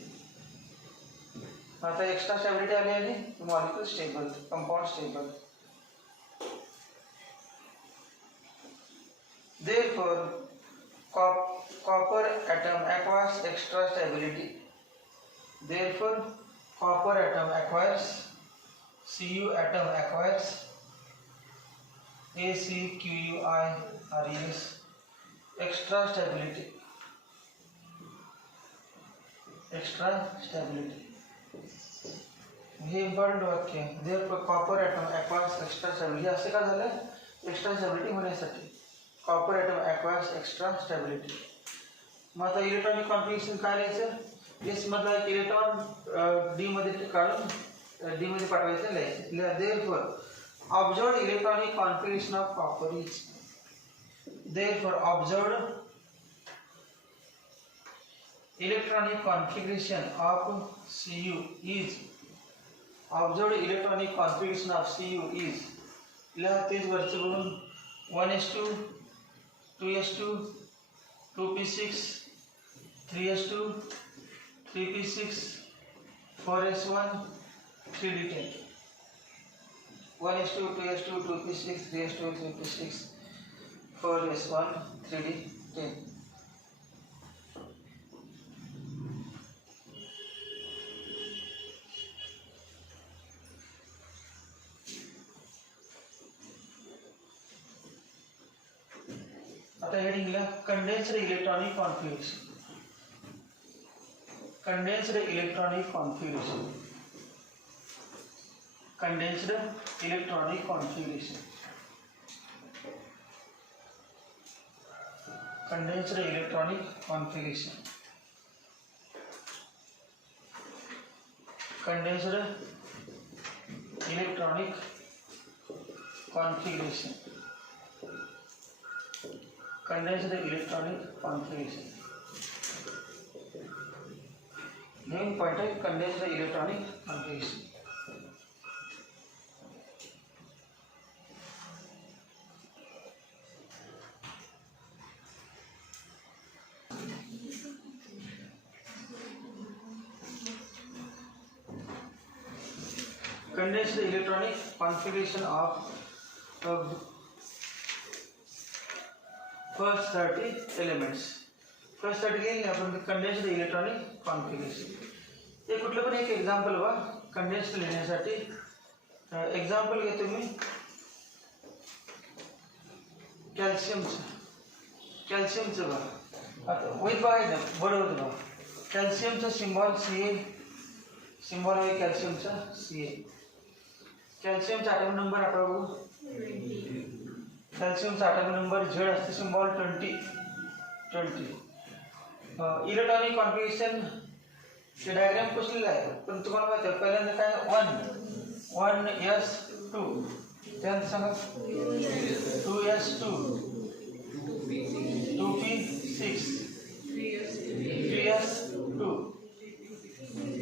आता extra stability आली molecule stable, compound stable. Therefore, copper atom acquires extra stability. Therefore, copper atom acquires, Cu atom acquires, ACQUIRES, extra stability. हे important वाक्य आहे. Therefore, copper atom acquires extra stability. असं का झालं, extra stability होण्यासाठी copper atom acquires extra stability. मग आता electronic configuration काय लिहायचं, एस मधला एक इलेक्ट्रॉन डी मध्ये काढून डी मध्ये पाठवायचं लिहायचं. Therefore, observed electronic configuration of copper is, therefore observed electronic configuration of Cu is, observed electronic configuration of Cu is, लिहा तेच वरचं बघून 1s2 2s2 2p6 3s2 3p6 4s1 3d10 1s2 2s2 2p6 3s2 3p6 4s1 3d10. आता हेडिंगला condensed electronic configuration. Condensed electronic configuration Main point है condensed electronic configuration. Condensed electronic configuration of first 30 elements. First 30 घेतले आपण condensed electronic configuration. हे कुठलं पण एक example बघा कंडेन्स्ड लिहिण्यासाठी. एक्झाम्पल घेतो मी कॅल्शियमचं बघा. आता वैध बघायचं बरं होतं बघा. कॅल्शियमचा सिम्बॉल Ca, सिम्बॉल आहे कॅल्शियमचा Ca. कॅल्शियमचा ॲटॉमिक नंबर आठवा बघू. कॅल्शियमचा ॲटॉमिक नंबर Z असते, सिम्बॉल 20. इलेक्ट्रॉनिक कॉन्फिगरेशन चे डायग्राम पुसलेला आहे, पण तुम्हाला माहिती आहे पहिल्यांदा काय 1s2, त्यानंतर सांगा 2s2, 2p6, 3s2,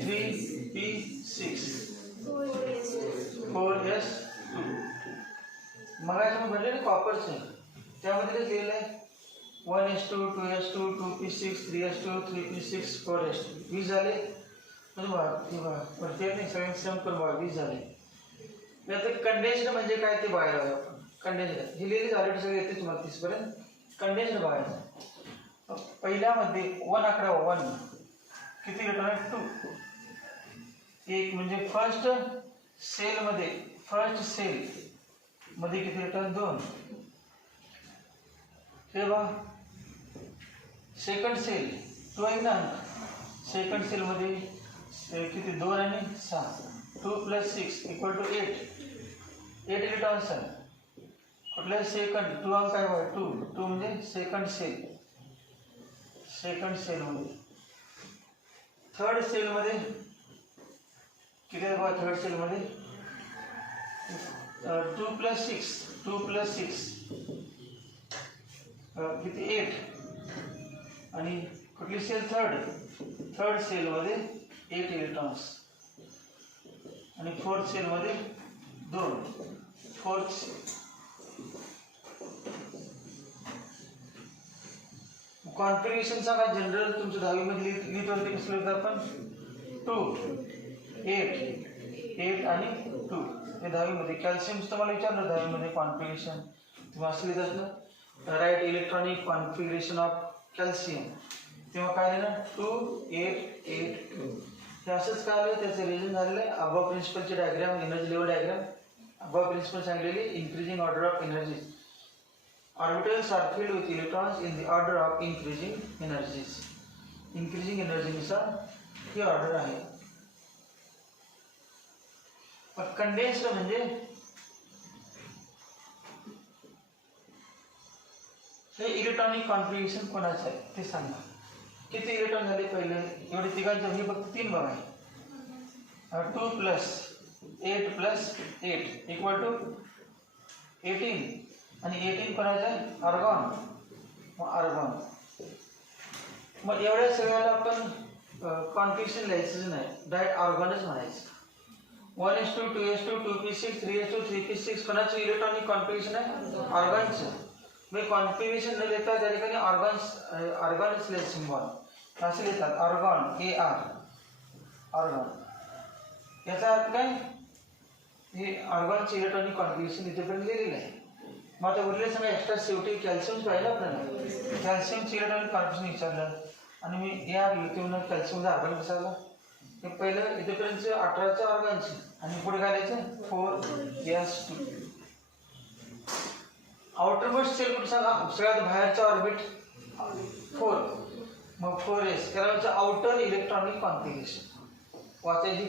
3p6, 4s2. मग मी म्हणले ना कॉपरचे, त्यामध्ये लिहिलेलं आहे 1s2, 2s2, 2p6, 3s2, 3p6, 4s2. 20 झाले. म्हणजे नाही सगळ्यांनी सम करून बघा 20 झाले. आता कंडेन्स्ड म्हणजे काय ते बघायला हवं आपण. कंडेन्स्ड ही लिहिली झाली सगळे येते तुम्हाला 30 पर्यंत. कंडेन्स्ड बघायचं. पहिल्यामध्ये 1 आकडा 1 किती इलेक्ट्रॉन आहे 2. एक म्हणजे फर्स्ट सेल मध्ये किती इलेक्ट्रॉन 2. हे बघा सेकंड सेल 2 आहे ना. सेकंड सेल मध्ये किती 2 आणि 6, 2 + 6 = 8 इलेक्ट्रॉन्स आहे. कुठल्या सेकंड 2 अंक काय बघा 2 म्हणजे सेकंड सेल मध्ये. थर्ड सेल मध्ये किती आहे बघा. थर्ड सेल मध्ये 2 + 6 किती 8. आणि कुठली सेल थर्ड सेल मध्ये 8 इलेक्ट्रॉन्स. आणि फोर्थ सेल मध्ये 2. फोर्थ कॉन्फिगरेशन सांगा. जनरल तुमच्या 10वी मध्ये लिहित होते कसं लिहित आपण 2 8 आणि 2. हे 10वी मध्ये. कॅल्शियमचं तुम्हाला विचारलं 10वी मध्ये कॉन्फिगरेशन तुम्ही असं लिहितात ना. Write electronic configuration of calcium. तेव्हा काय लिहिलं 2 8 8 2. हे असंच काय आलं त्याचं रिझन झालेलं आहे. अबव प्रिन्सिपलचे diagram, energy level diagram. Above principal सांगलेली increasing order of energies. Orbitals are filled with electrons in the order of increasing energies. Increasing एनर्जीनुसार ही ऑर्डर आहे. पण कंडेन्स्ड म्हणजे हे इलेक्ट्रॉनिक कॉन्फिगरेशन कोणाचं आहे ते सांगा. किती इलेक्ट्रॉन झाले पहिले एवढे तिघांचं. हे फक्त 3 बघा. 2 + 8 + 8 = 18. आणि 18 कोणाचं आहे आर्गॉन. मग आर्गॉन. मग एवढ्या सगळ्याला आपण कॉन्फिगरेशन लिहायचं नाही, डायरेक्ट आर्गॉनच म्हणायचं. 1s2, 2s2, 2p6, 3s2, 3p6 कोणाचं इलेक्ट्रॉनिक कॉन्फिगरेशन आहे आर्गॉनचं. म्हणजे कॉन्फिगरेशन न लिहिता त्या ठिकाणी आर्गॉनच लिहायचं सिम्बॉल असं लिहितात. Argon AR argon. याचा अर्थ काय हे आर्गॉनचे इलेक्ट्रॉनिक कॉन्फिगरेशन इथेपर्यंत लिहिलेलं आहे. मग आता उरले सगळं एक्स्ट्रा शेवटी कॅल्शियम पाहिलं आपल्याला. कॅल्शियमचे इलेक्ट्रॉनिक कॉन्फिगरेशन विचारलं आणि मी AR लिहिते म्हणून कॅल्शियमचा आर्गॉन कसा आला. हे पहिलं इथेपर्यंत 18चं आर्गॉनचे आणि पुढे घालायचं 4s2. आउटर मोस्ट सेल कुठे सांगा. सगळ्यात बाहेरचा ऑर्बिट 4. मग 4s त्याला आउटर इलेक्ट्रॉनिक कॉन्फिगरेशन. वाचायची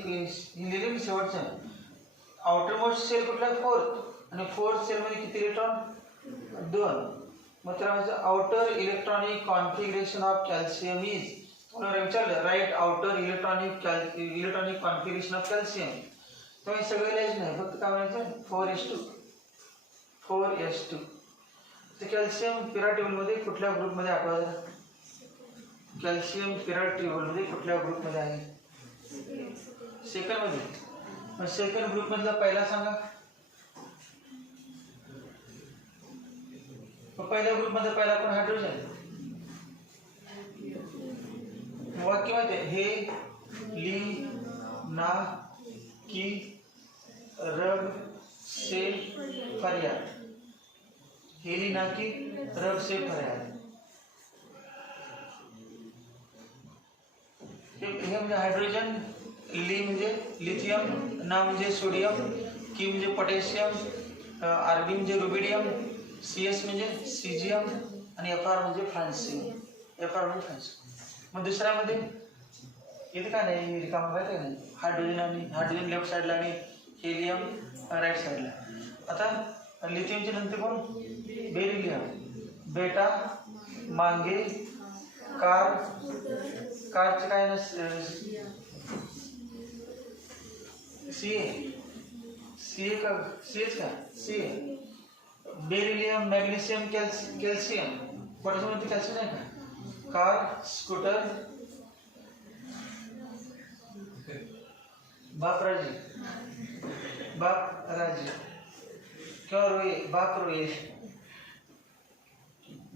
लिहिली शेवटचं. आउटर मोस्ट सेल कुठला 4th. आणि 4th सेल मध्ये किती इलेक्ट्रॉन 2. मग त्याला outer electronic configuration of calcium is. तुम्हाला विचारलं write outer electronic configuration of calcium. तर हे सगळं लिहायचं नाही, फक्त काय म्हणायचं 4s2. तर कॅल्शियम पिरियड टेबलमध्ये कुठल्या ग्रुपमध्ये आठवायचं. कॅल्शियम पिरियड टेबलमध्ये कुठल्या ग्रुपमध्ये आहे सेकंडमध्ये. मग सेकंड ग्रुपमधला पहिला सांगा. पहिल्या ग्रुपमध्ये पहिला कोण हायड्रोजन. वाक्य माहिती आहे हे ली ना की रब से फरियाद. हेली ना की रब से फरियाद. हे म्हणजे हायड्रोजन. ली म्हणजे लिथियम, ना म्हणजे सोडियम, की म्हणजे पोटॅशियम, आरबी म्हणजे रुबिडियम, CS म्हणजे सीजियम आणि FR म्हणजे फ्रान्सियम. मग दुसऱ्यामध्ये इथे काय नाही रिकामा माहिती नाही. हायड्रोजन लेफ्ट साईडला आणि हेलियम राईट साईडला. आता लिथियमचे नंतर कोण बेरिलियम, बेटा, मांगे कारचं काय ना सी का सी beryllium magnesium calcium potassium calcium आहे का कार स्कूटर बापराजी किंवा रोये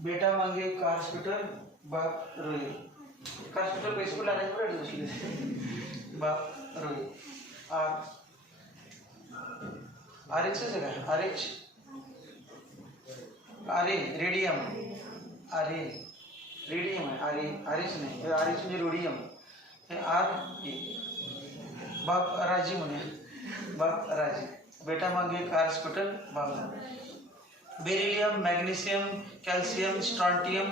बेटा मांगे कार स्कूटर बाप रोये कार स्कूटर पैसे को लाने पड़े बाप रोये आर एक्स है का रेडियम है आर एच नहीं आर एच म्हणजे रोडियम आर बाप राजी म्हणे बाप राजी बेटा मागे कार स्कूटर बाप beryllium magnesium calcium strontium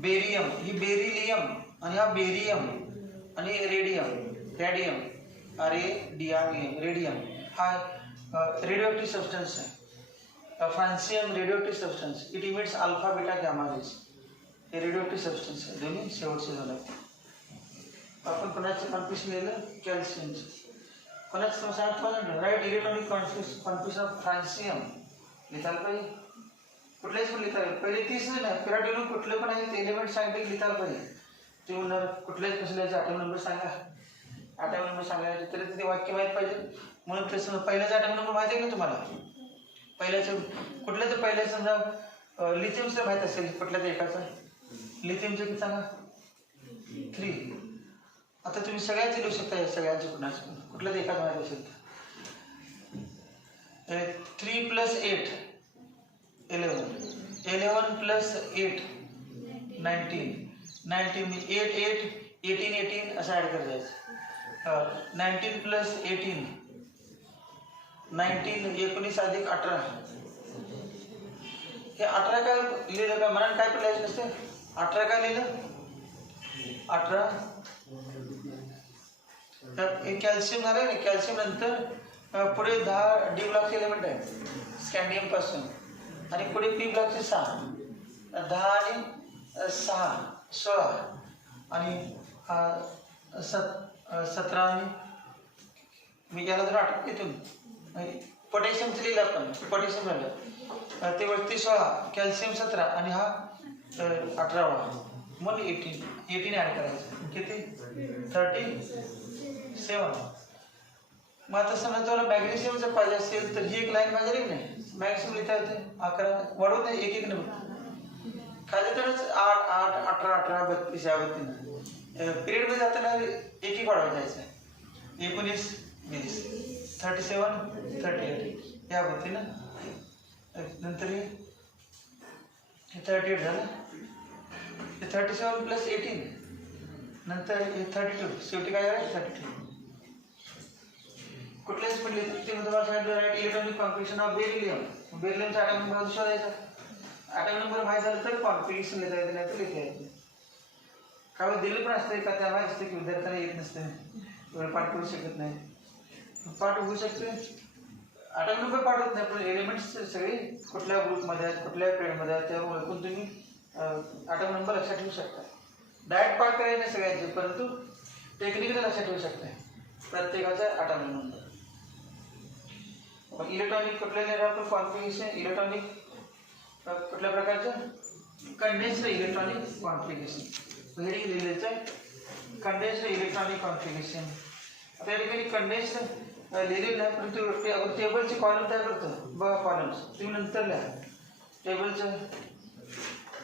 barium ही बेरिलियम आणि हा बेरियम आणि रेडियम रेडियम हा रेडिओएक्टिव्ह सबस्टन्स आहे francium radioactive substance it emits alpha beta gamma rays हे रेडिओएक्टिव्ह सबस्टन्स आहे दोन्ही शेवटचे झालं आपण कोणाचं कॉन्फ्युशन लिहिलं कॅल्शियमचं कोणाचं सांगितलं राईट इलेक्ट्रॉनिक कॉन्फ्युशन ऑफ फ्रान्सियम लिहिताला पाहिजे कुठल्याच पण लिहिता पहिले 30 ना पिरियड कुठले पण आहे ते एलिमेंट सांगितले लिहिताला पाहिजे ते म्हणणार कुठल्याच कसं लिहायचं आठवण नंबर सांगा आठवण नंबर सांगायचं तरी ते वाक्य माहीत पाहिजे म्हणून तसं पहिल्याचा आठवण नंबर माहिती आहे का तुम्हाला पहिल्याचं कुठलं तर पहिल्या समजा लिथियमचं माहीत असेल कुठल्या तर एकाचं लिथियमचं किती सांगा 3 आता तुम्ही सगळ्यांचे लिहू शकता या सगळ्यांचे कुठलं तर एकाच माहीत असेल तर 3 + 8 11 + 8 19 19 8 18 असं ॲड करत जायचं 19 + 18 19 19 अधिक 18 हे 18 काय लिहिलं का मनात काय पण लिहायचं नसतं 18 काय लिहिलं 18 तर हे कॅल्शियम झालं ना कॅल्शियम नंतर पुढे 10 डी ब्लॉकचे एलिमेंट आहे स्कॅन्डियम पासून आणि पुढे पी ब्लॉकचे 6 10 आणि 6 16 आणि 17 आणि मी याला जर आठवत इथून पोटॅशियमचं लिहिलं आपण पोटॅशियम झालं ते वरती 16 कॅल्शियम 17 आणि हा 18वा मग 18 ॲड करायचं किती 37 मग आता समजा तुम्हाला मॅग्नेशियमचं पाहिजे असेल तर ही एक लाईन पाहिजे की नाही मॅग्नेशियम लिहिता येते 11 वाढवत नाही एक एक नंबर खाली तरच 8 8 18 18 32 या पद्धतीनं पिरियडमध्ये जाताना एक एक वाढवत जायचं 19 20 37 38 या पद्धतीनं नंतर हे 38 झालं 37 + 18 नंतर हे 32 शेवटी काय आहे 32 कुठल्याच पण लिहिते ते तुम्हाला सांगितलं राईट इलेक्ट्रॉनिक कॉन्फिगरेशन ऑफ बेरिलियमचा ॲटॉमिक नंबर शोधायचा ॲटॉमिक नंबर माहीत झालं तर कॉन्फिगरेशन लिहिता येते नाही तर लिहिता येते काय दिलं पण असतं का त्या माहीत असतं की विद्यार्थ्यांना येत नसतं एवढं पाठ करू शकत नाही पाठ होऊ शकते ॲटॉमिक नंबर पाठवत नाही पण एलिमेंट्स सगळे कुठल्या ग्रुपमध्ये आहेत कुठल्या पिरियडमध्ये आहेत त्यावर ओळखून तुम्ही ॲटॉमिक नंबर लक्षात ठेवू शकता डायरेक्ट पाठ करायचं नाही सगळ्यांचे परंतु टेक्निकली लक्षात ठेवू शकता प्रत्येकाचा ॲटॉमिक नंबर इलेक्ट्रॉनिक कुठल्या आपण कॉन्फिगरेशन इलेक्ट्रॉनिक कुठल्या प्रकारचं कंडेन्स्ड इलेक्ट्रॉनिक कॉन्फिगरेशन हेडिंग लिहिलेलं आहे कंडेन्स्ड इलेक्ट्रॉनिक कॉन्फिगरेशन आता या ठिकाणी कंडेन्स्ड लिहिलेलं नाही परंतु आपण टेबलचे कॉलम तयार करतो बघा कॉलम्स तुम्ही नंतर लिहा टेबलचं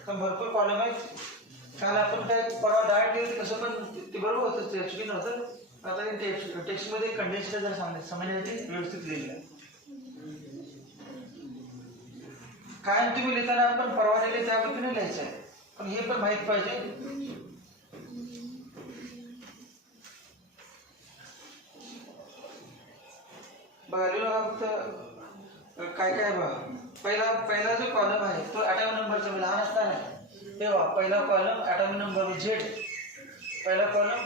भरपूर कॉलम आहेत काल आपण काय परवा डायरेक्ट लिहिलं कसं पण ते बरोबर होतं ते चुकी नव्हतं आता टेक्स्टमध्ये कंडेन्स्ड जर समजण्यासाठी व्यवस्थित लिहिलं आहे काय तुम्ही लिहिताना आपण परवा लिहिले त्या पद्धतीने लिहायचं आहे पण हे पण माहीत पाहिजे बघा लिहिलं फक्त काय काय बघा पहिला जो कॉलम आहे तो ॲटॉमिक नंबरचा लहान असताना तेव्हा पहिला कॉलम ॲटॉमिक नंबर झेड पहिला कॉलम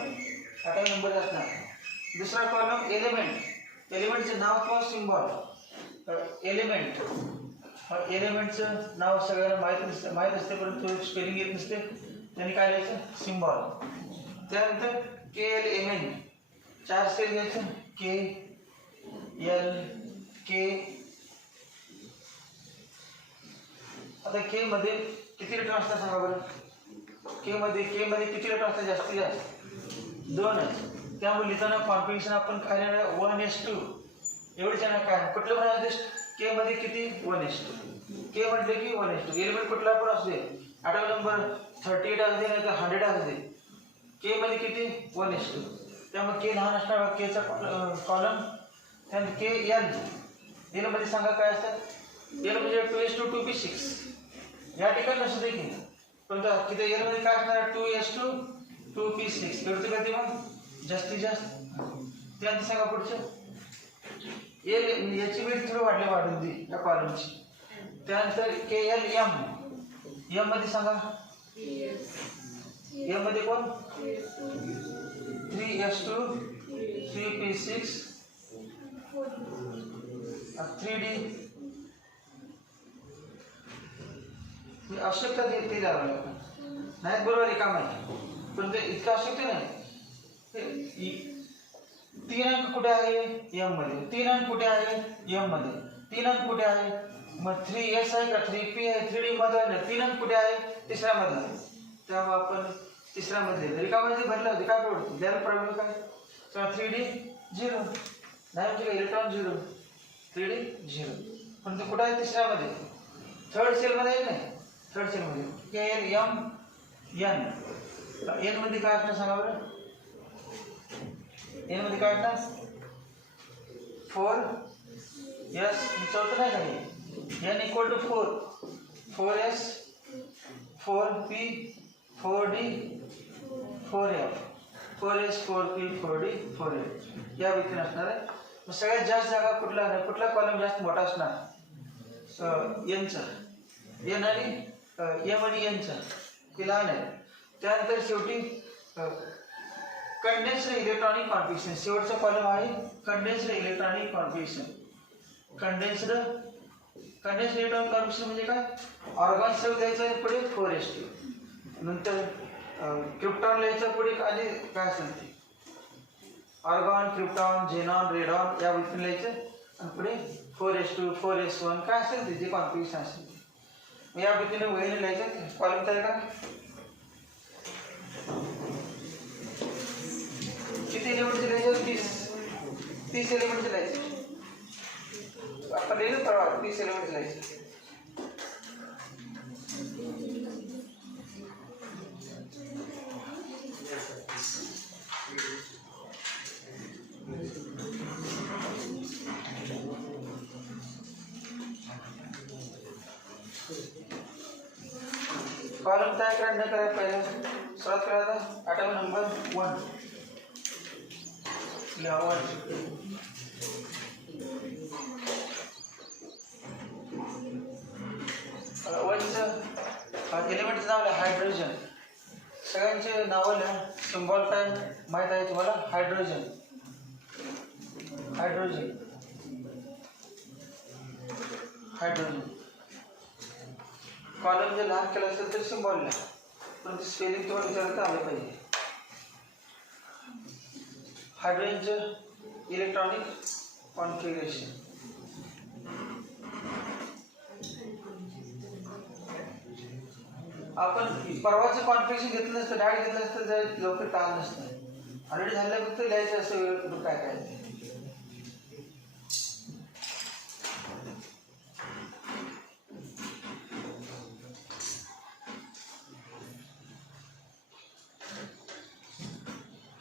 ॲटॉमिक नंबर असणार दुसरा कॉलम एलिमेंटचं नाव किंवा सिम्बॉल एलिमेंटचं नाव सगळ्यांना माहीत असते परंतु स्पेलिंग येत नसते त्यांनी काय लिहायचं सिम्बॉल. त्यानंतर KLMN 4 सेल घ्यायचं KLK. आता K मध्ये किती लेटर असतात सांगा बरं. K मध्ये किती लेटर असतात जास्तीत जास्त 2 आहेत. त्यामुळे लिहिताना कॉन्फिगरेशन आपण काय लिहिणार 1:2 एवढेच येणार. काय कुठलं पण असते K मध्ये किती 1:2. K म्हटले की 1:2. एलिमेंट कुठला पण असू दे, आठवा नंबर 38 असू दे नाही तर 100 असू दे, K मध्ये किती 1:2. त्यामुळे K लहान असणार K चा कॉलम. त्यानंतर KL L मध्ये सांगा काय असतात. L म्हणजे 2:2p6 या ठिकाणी नसू दे की पण किती L मध्ये काय असणार 2:2p6 एवढं कधी मग जास्तीत जास्त. त्यानंतर सांगा पुढचं L याची वेट थोडी वाढून दे या कॉलमची. त्यानंतर KLM M मध्ये सांगा M मध्ये कोण 3s2 3p6 3d. मी आवश्यकता ते लावलं नाही बरोबर काम आहे पण ते इतकं आवश्यकता नाही. 3 अंक कुठे आहे M मध्ये, 3 अंक कुठे आहे M मध्ये, 3 अंक कुठे आहे मग 3s आहे का 3p आहे 3d मध्ये 3 अंक कुठे आहे तिसऱ्या मधला. तेव्हा आपण तिसऱ्या मध्ये रिकामध्ये भरलं होते काय पडतो त्याला प्रॉब्लेम काय. तेव्हा 3d 0 नाही म्हणजे इलेक्ट्रॉन 0 3d 0 पण ते कुठे आहे तिसऱ्या मध्ये थर्ड सेल मध्ये आहे नाही. थर्ड सेल मध्ये KLMN N मध्ये काय असणार सांगा बरं. N मध्ये काय असणार 4s चौथं नाही काही N = 4 4s 4p 4d 4f 4s 4p 4d 4f या व्यक्तीने असणार आहे. मग सगळ्यात जास्त जागा कुठला कॉलम जास्त मोठा असणार N चा. N आणि M आणि N चा ते लहान आहे. त्यानंतर शेवटी कंडेन्स्ड इलेक्ट्रॉनिक कॉन्फिगरेशन शेवटचा कॉलम आहे condensed electronic configuration. Condensed electronic configuration म्हणजे काय ऑर्गॉन सेल द्यायचा आहे पुढे 4s2 नंतर क्रिप्टॉन लिहायचं पुढे आणि काय असेल ते ऑर्गॉन क्रिप्टॉन झेनॉन रेडॉन या व्यक्तीने लिहायचं आणि पुढे 4s2 4s1 काय असेल ते जे कॉन्फिगरेशन असेल ते या व्यक्तीने वहीने लिहायचं. कॉलम तयार करा. किती एलिमेंटचे लिहायचे 30 एलिमेंटचे लिहायचे. आपण लिहिलं तर 30 एलिमेंटचे लिहायचे. कॉलम तयार करा न करा पहिले सुरुवात करा. आता आठवा नंबर 1 लिहा 1. एलिमेंटचं नाव लिहा हायड्रोजन. सगळ्यांचे नावं लिहा. सिम्बॉल काय माहीत आहे तुम्हाला हायड्रोजन. हायड्रोजन हायड्रोजन कॉलम जे लहान केलं असेल तर सिम्बॉल लिहा पण ते स्पेलिंग तुम्हाला विचारता आलं पाहिजे. हायड्रोजनचं इलेक्ट्रॉनिक कॉन्फिगरेशन आपण परवाचं कॉन्फिगरेशन घेतलं नसतं डायरेक्ट घेतलं असतं तर लवकर काम नसतं. ऑलरेडी झालं फक्त लिहायचं असं वेळ कुठं काय काय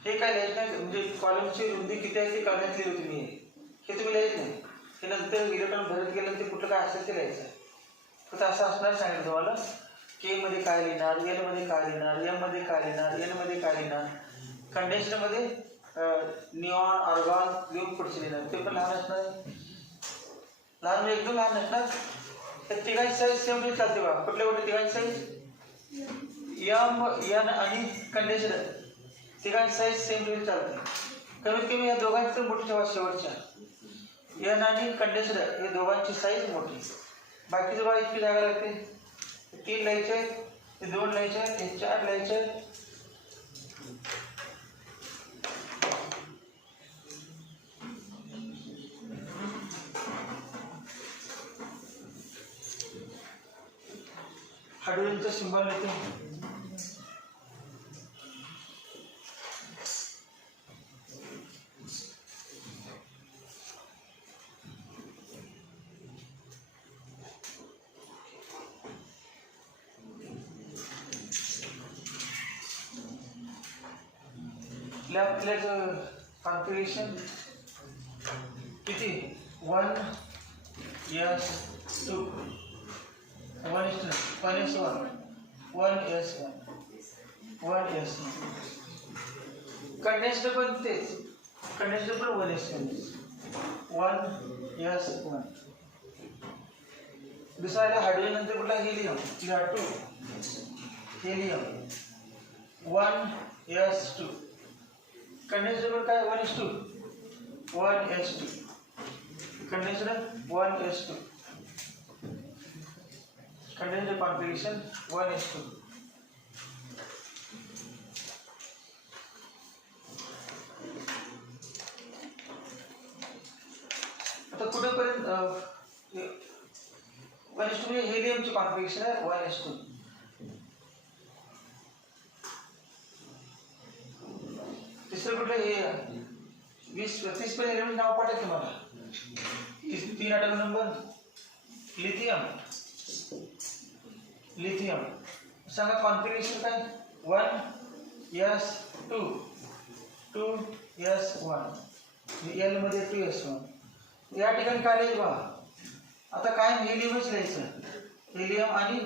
हे काय लिहायचं नाही. म्हणजे कॉलमची रुंदी किती आहे ती कळण्यात लिहिली होती मी हे तुम्ही लिहायचं नाही. हे नंतर इलेक्ट्रॉन भरत गेलं ते कुठलं काय असेल ते लिहायचं. फक्त असं असणार सांगितलं तुम्हाला K मध्ये काय लिहिणार L मध्ये काय लिहिणार M मध्ये काय लिहिणार N मध्ये काय लिहिणार. कंडेन्स्ड मध्ये निऑन ऑर्गॉन लिहून पुढचे लिहिणार ते पण लहान असणार. लहान म्हणजे एकदम लहान असणार. तर तिघांची साईज सेम लिहित चालते बघा. कुठल्या कुठे तिघांची साईज M N आणि कंडेन्स्ड तिघांची साईज सेम लिहित चालते. कमीत कमी या दोघांची तर मोठी ठेवा शेवटच्या N आणि कंडेन्स्ड हे दोघांची साईज मोठी. बाकीचं बघा इतकी जागा लागते 3 लिहायचे हे 2 लिहायचे आहेत, हे 4 लिहायचे आहेत. हायड्रोजनचा सिंबल लिहिते. लेफ्ट कॉन्फिगरेशन किती 1 S 2 1 S1 कंडेन्स्ड पण तेच, कंडेन्स्ड पण 1 S1. दुसरा हायड्रोजन नंतर कुठला हेलियम 2 हेलियम 1 S2 कंडेन्स्ड पण काय 1 S2 condensed 1 S2 condensed configuration 1 S2. आता कुठेपर्यंत 1 S2 म्हणजे हेलियमची कॉन्फिगरेशन आहे 1 S2. तिसरं कुठलं हे 20-30 पर्यंत एलिमेंट नाव पाठवते मला. 3 ॲटॉमिक नंबर लिथियम सांगा कॉन्फिगरेशन काय 1 S2 2 S1 एल मध्ये 2 S1. या ठिकाणी काय लिहायचं बघा, आता काय हेलियमच लिहायचं, हेलियम आणि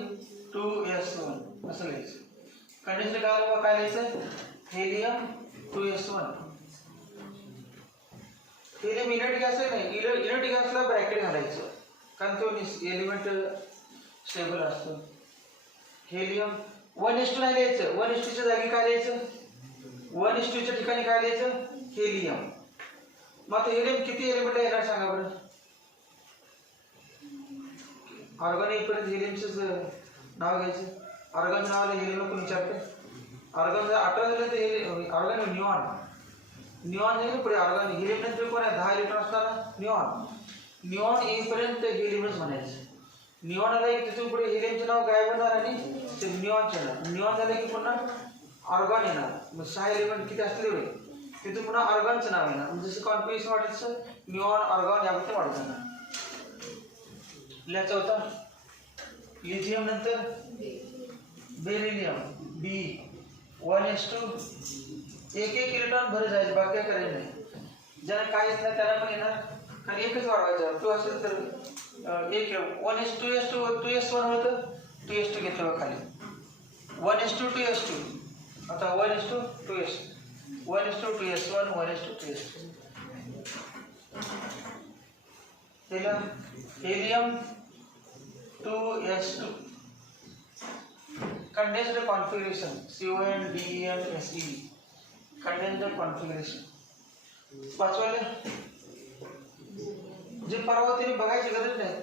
2 S1 असं लिहायचं. कंडिशन काय लिहायचं helium 2 S1. Helium inert gas आहे नाही, इनर्ट गॅसला ब्रॅकेट घालायचं कारण तो एलिमेंट स्टेबल असतो. हेलियम 1 S2 नाही लिहायचं, 1 S2 च्या जागी काय लिहायचं 1 S2 च्या ठिकाणी काय लिहायचं हेलियम. मग आता हेलियम किती एलिमेंट येणार सांगा बरं. ऑर्गन येईपर्यंत हेलियमचं नाव घ्यायचं. ऑर्गनचं नावाला हेलियम कोण विचारते. ऑर्गन जर 18 झालं तर ऑर्गन निऑन नाही पुढे ऑर्गन. हेलियम नंतर कोण आहे 10 इलेक्ट्रॉन असणारा निऑन येईपर्यंत हेलियमच म्हणायचं. निऑन आला की तिथून पुढे हेलियमचं नाव गायब होणार आणि ते निऑनचं येणार. निऑन झालं की पुन्हा ऑर्गन येणार. मग 6 एलिमेंट किती असतील एवढे तिथून पुन्हा ऑर्गनचं नाव येणार. म्हणजे जसं कॉन्फिगरेशन वाटायचं निऑन ऑर्गन यामध्ये वाढत जाणार. लिहायचा होता लिथियम नंतर बेरिलियम B 1 S2 एक इलेक्ट्रॉन भर जायचं बाकी काय करायचं नाही. ज्याला काय येत नाही त्याला पण येणार कारण एकच वाढवायचं. 2 असेल तर एक 1 S2 2 S1 होतं 2 S2 घेतलं खाली 1 S2 2 S2. आता 1 S2 2 S2 1 S2 2 S1 1 S2 2 S2. Helium 2 S2 condensed configuration CONDENSE condensed configuration. पाचवाले जे परवा तिने बघायची गरज नाही.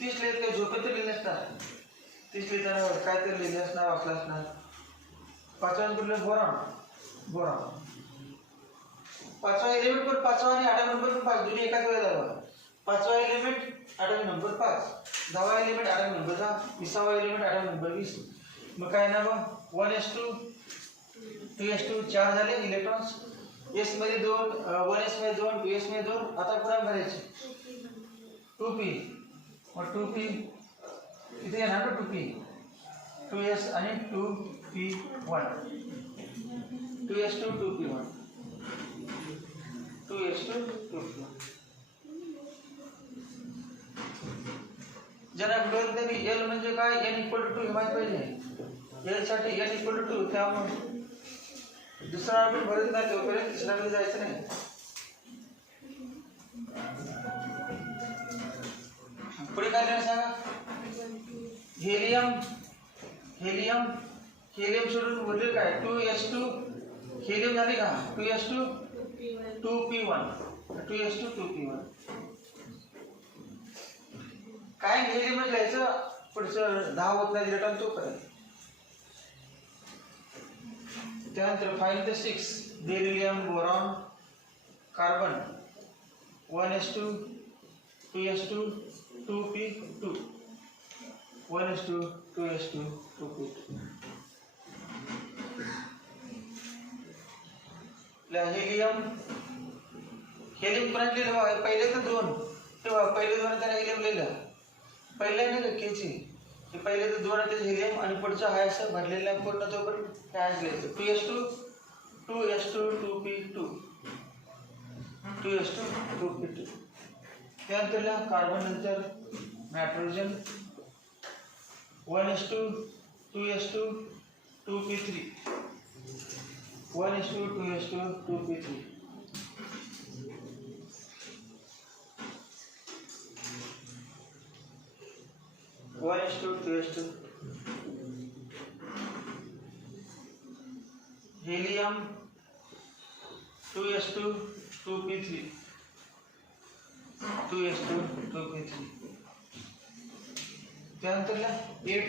30 लिहित काही झोपेत लिहिले असणार 30 लिहिताना काय तरी लिहिले असणार वाचलं असणार. पाचवा कुठलं बोरॉन. पाचवा एलिमेंट पण पाचवा आणि ॲटॉमिक नंबर पण 5 दोन्ही एकाच वेळेला झाला. पाचवा एलिमेंट ॲटॉमिक नंबर 5, 10वा एलिमेंट ॲटॉमिक नंबर 10, 20वा एलिमेंट ॲटॉमिक नंबर 20. मग काय ना मग 1 S2 2 S2 4 झाले इलेक्ट्रॉन्स. S मध्ये 2 1 S मध्ये 2 2 S मध्ये 2. आता पुन्हा भरायचे 2p. मग 2p इथे येणार 2p 2s आणि 2p1 2s2 2p1 2s2 2p1. ज्यांना तरी L म्हणजे काय n = 2 हे माहित पाहिजे. L साठी n = 2 त्यामुळे दुसरा ऑर्बिट भरत नाही तोपर्यंत तिसऱ्यामध्ये जायचं नाही. पुढे काय लिहायचं सांगा हेलियम सोडून उरले काय 2 S2 हेलियम झाले का 2 S2 2p1 2 S2 2p1. काय हेलियम लिहायचं पुढचं 10 होत नाही इलेक्ट्रॉन तो करायचं. त्यानंतर 5 ते 6 beryllium, boron, carbon 1s2 2s2 2p2 1s2 2s2 2p2. Helium कोणाला लिहिलं बघा, पहिले तर 2 तेव्हा पहिले 2 त्याला हेलियम लिहिलं. पहिल्या नाही का केची हे पहिले तर 2 ते हेलियम आणि पुढचं आहे असं भरलेला पूर्ण तोपर्यंत काय लिहायचं 2s2 2s2 2p2 2s2 2p2. त्यानंतर कार्बन नंतर nitrogen 1s2 2s2 2p3 1s2 2s2 2p3. Helium 2s2 2p3 2s2 2p3. त्यानंतर 8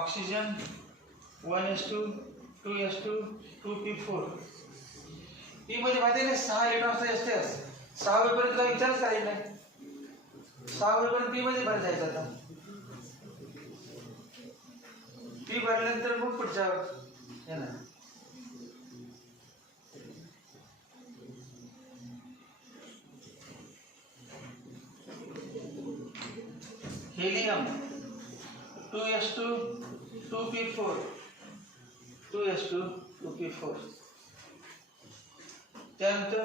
ऑक्सिजन 1s2 2s2 2p4. ही मध्ये माहिती आहे 6 इलेक्ट्रॉन्सचा जास्त 6 वेळपर्यंत विचारच करायचा नाही. 6 वेळपर्यंत पी मध्ये भर जायचं. आता पी भरल्यानंतर मग पुढच्या आहे ना helium 2s2 2p4 2s2 2p4. त्यानंतर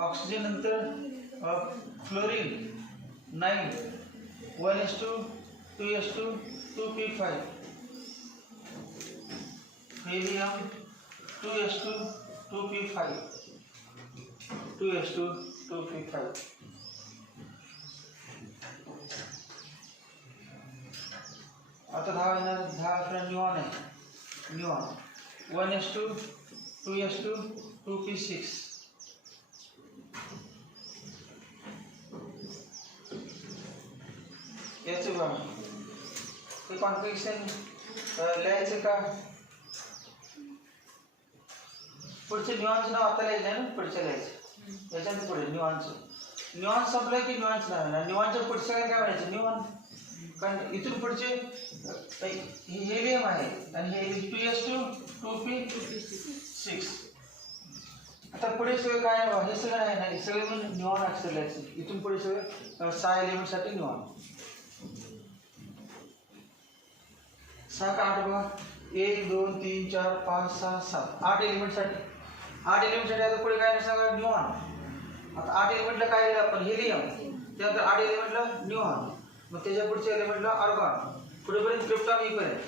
ऑक्सिजन नंतर fluorine 9 1s2 2s2 2p5. Helium 2s2 2p5 2s2 2p5. आता 10 न्यूऑन आहे. Neon 1s2 2s2 2p6. याचं बघा हे कॉन्फिगरेशन लिहायचं का पुढचे न्यूऑनचं नाव आता लिहायचं आहे ना पुढचं लिहायचं याच्यानंतर पुढे न्यूऑन संपलं की न्यूऑनचं नाव आहे. न्यूऑनच्या पुढचं काय म्हणायचं न्यूऑन कारण इथून पुढचे हेलियम आहे आणि हे 2s2 2p6. आता पुढे सगळं काय हे सगळं आहे ना हे सगळे पण न्यूऑन अक्षर लिहायचं. इथून पुढे सगळं 6 एलिमेंटसाठी न्यूऑन 6 का 8 बघा 1 2 3 4 5 6 7 8 एलिमेंटसाठी आता पुढे काय नाही सांगा न्यूऑन. आता 8 एलिमेंटला काय लिहिलं आपण हेलियम. त्यानंतर 8 एलिमेंटला न्यूऑन मग त्याच्या पुढच्या एलिमेंटला आर्गॉन पुढेपर्यंत क्रिप्टॉन येईपर्यंत.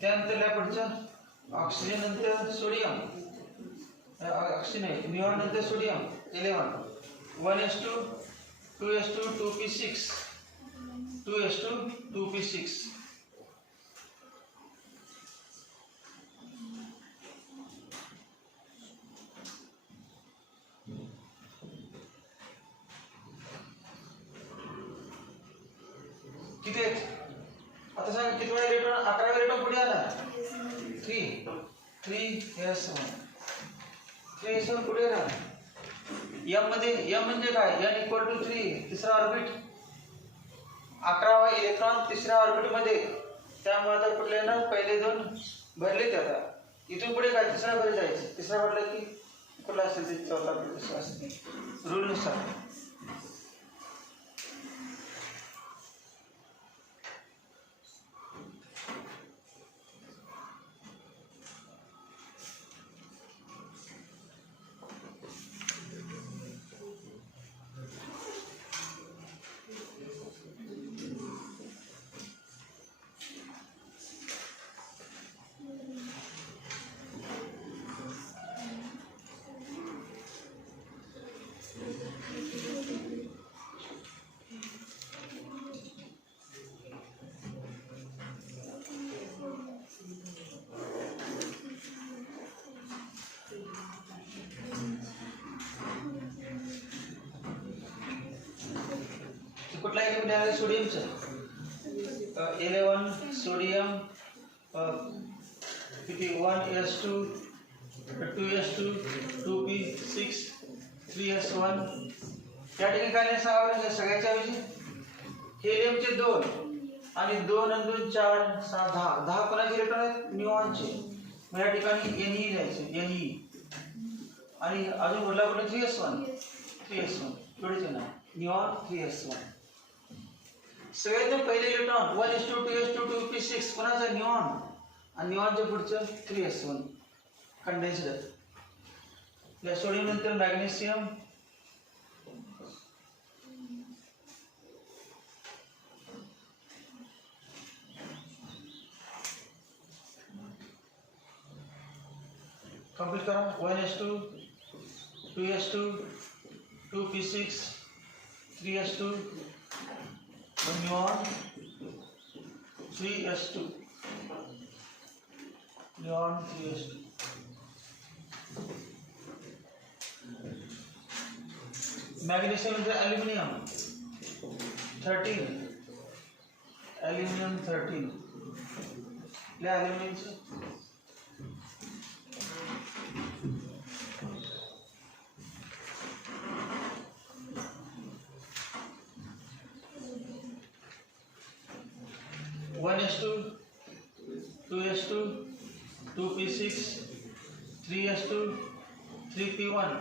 त्यानंतर पुढचं ऑक्सिजन नंतर सोडियम ऑक्सिजन न्यूऑन नंतर sodium 11 1s2 2s2 2p6 2s2 2p6. किती आहेत आता सांग किती वेळा इलेक्ट्रॉन 11 इलेक्ट्रॉन पुढे आला 3 पुढे आला. एम मध्ये एम म्हणजे काय n = 3 तिसरा ऑर्बिट 11वा इलेक्ट्रॉन तिसऱ्या ऑर्बिट मध्ये. त्यामुळे आता कुठले ना पहिले 2 भरले. आता इथून पुढे काय तिसरा भरे जायचं. तिसरा भरला की कुठला असेल ते चौथा तिसरा असेल रूल नुसार. कुठला एलिमेंट आहे सोडियमचं 11 sodium, 1s2, 2s2, 2p6, 3s1. या ठिकाणी काय नाही सांगावं सगळ्याच्या ऐवजी हेलियमचे 2 आणि 2 आणि 2 4 6 10 10 कोणाचे इलेक्ट्रॉन आहेत निऑनचे. मग या ठिकाणी Ne लिहायचे Ne आणि अजून उरला कुठे 3s1 एवढेच आहे ना निऑन 3s1. सगळ्यात पहिले इलेक्ट्रॉन 1s2 2s2 2p6 कोणाचा निऑन आणि निऑनच्या पुढचं 3s1 कंडेन्स्ड. या सोडियम नंतर मॅग्नेशियम, कंप्लीट करा. 1s2 2s2 2p6 3s2 neon 3s2 neon 3s2. Magnesium नंतर ॲल्युमिनियम 13 ॲल्युमिनियम 13 या ॲल्युमिनियमचे 1s2 2s2 2p6 3s2 3p1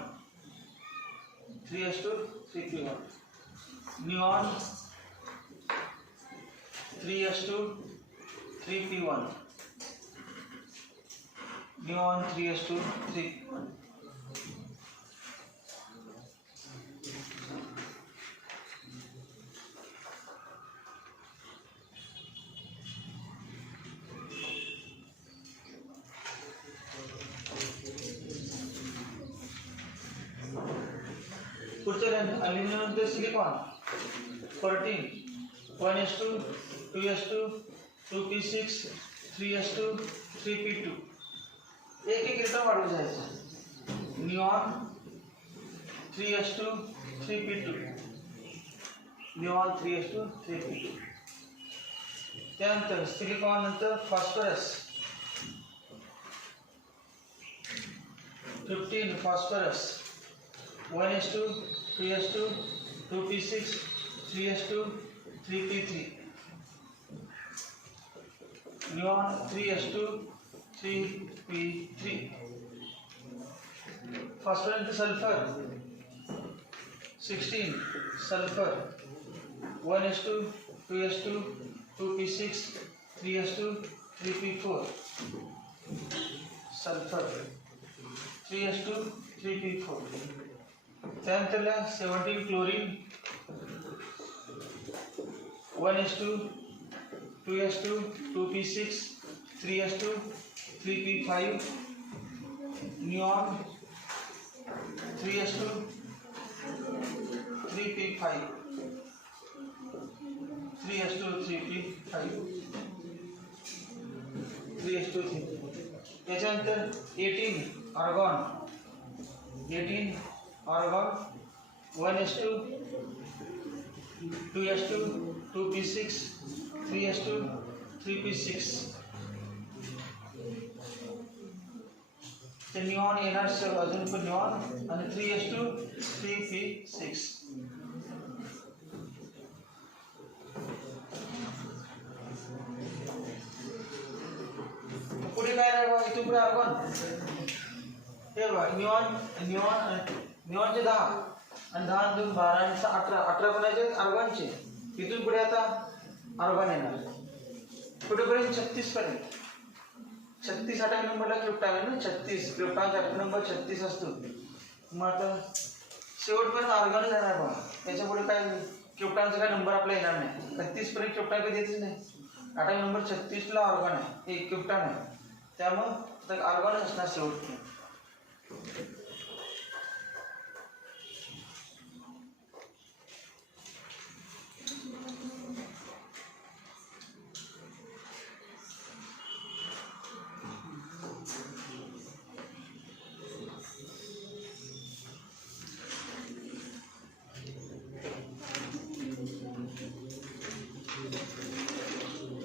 3s2 3p1 neon 3s2 3p1 neon 3s2 3p1. Aluminium नंतर silicon 14 1s2 2s2 2p6 3s2 3p2. एक एक electron वाढवून जायचं. Neon 3s2 3p2 neon 3s2 3p2. त्यानंतर silicon नंतर phosphorus 15 phosphorus 1s2 2s2 2p6 3s2 3p3 neon 3s2 3p3. Phosphorus sulphur 16 sulphur 1s2 2s2 2p6 3s2 3p4 sulphur 3s2 3p4. त्यानंतर 17 chlorine 1s2 2s2 2p6 3s2 3p5 neon 3s2 3p5 3s2 3p5 3s2 3p. त्याच्यानंतर 18 argon 1s2 2s2 2p6 3s2 3p6. ते neon येणार अजून पण neon आणि 3s2 3p6. पुढे काय राहिलं इथून पुढे आर्गॉन हे बघा निऑनचे 10 आणि 10 आणि 2 12 आणि 18 बनायचे आर्गॉनचे. इथून पुढे आता आर्गॉन येणार कुठेपर्यंत 36 पर्यंत. 36 8 नंबरला क्रिप्टॉन आहे ना 36 क्रिप्टॉनचा ॲटॉमिक नंबर 36 असतो. मग आता शेवटपर्यंत आर्गॉन येणार बघा. त्याच्यापुढे काय क्रिप्टॉनचा काय नंबर आपला येणार नाही. 36 पर्यंत क्रिप्टॉन कधी येतच नाही. ॲटॉमिक नंबर 36 ला आर्गॉन आहे हे क्रिप्टॉन आहे. त्यामुळं आर्गॉनच असणार शेवटपर्यंत.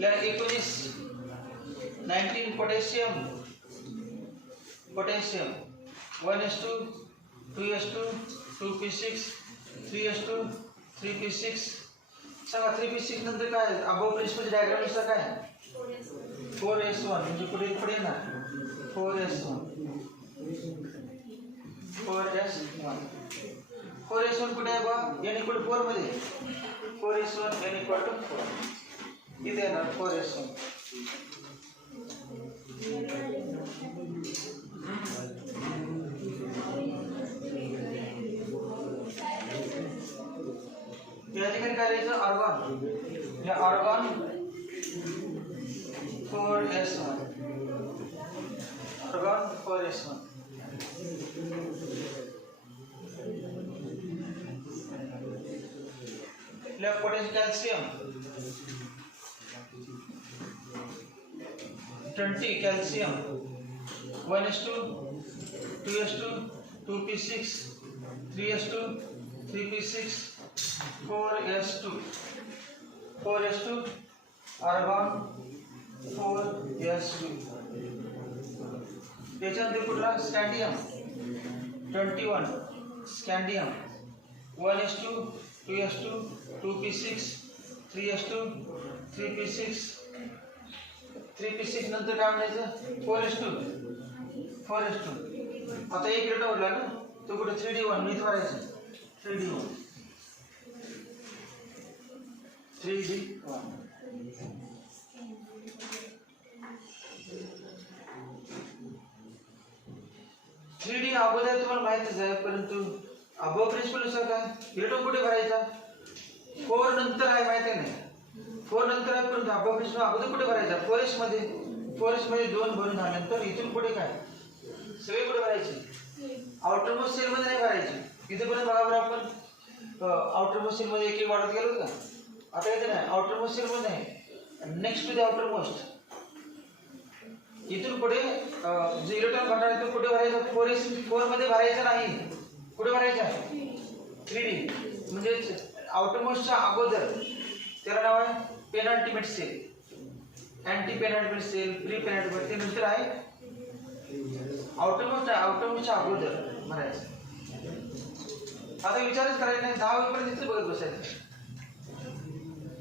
या 19 potassium 1s2 2s2 2p6 3s2 3p6 सांगा 3p6 नंतर काय अबव प्लेसमध्ये डायग्राम नुसार काय 4s1 म्हणजे पुढे ना 4s1 कुठे आहे बा n इक्वल 4 मध्ये 4s1 n इक्वल 4 इथे येणार 4s1 या ठिकाणी काय लिहायचं ऑर्गॉन या argon 4s1 argon 4s1 potassium calcium 20 calcium 1s2 2s2 2p6 3s2 3p6 4s2 argon 4s2 त्याच्यानंतर कुठला स्कॅंडियम 21 स्कॅंडियम 1s2 2s2 2p6 3s2 3p6 3p6 नंतर काय म्हणायचं 4s2 आता एक डेटा उरला ना तो कुठे 3d1 मी भरायचं 3d1 3D अगोदर तुम्हाला माहितीच आहे परंतु अबव प्रिन्सिपल काय इलेक्ट्रॉन कुठे भरायचा 4 नंतर आहे माहिती आहे नाही 4 नंतर आहे परंतु अबव प्रिन्सिपल अगोदर कुठे भरायचा 4s मध्ये 2 भरून झाल्यानंतर इथून पुढे काय सगळे कुठे भरायचे आउटरमोस्ट सेल मध्ये नाही भरायचे इथे पर्यंत बघा बरं आपण आउटरमोस्ट सेल मध्ये एक वाढत गेलो का आता येते ना आउटरमोस्ट सेल मध्ये आहे नेक्स्ट टू द आउटरमोस्ट इथून पुढे जे इलेक्ट्रॉन भरणार आहे तो कुठे भरायचा 4 मध्ये भरायचा नाही कुठे भरायचा 3D म्हणजे आउटरमोस्टच्या अगोदर त्याला नाव आहे penultimate shell anti penultimate shell pre penultimate ते नंतर आहे आउटरमोस्टच्या अगोदर भरायचं आता विचारच करायचा नाही 10 वेळपर्यंत इथे बघत बसायचं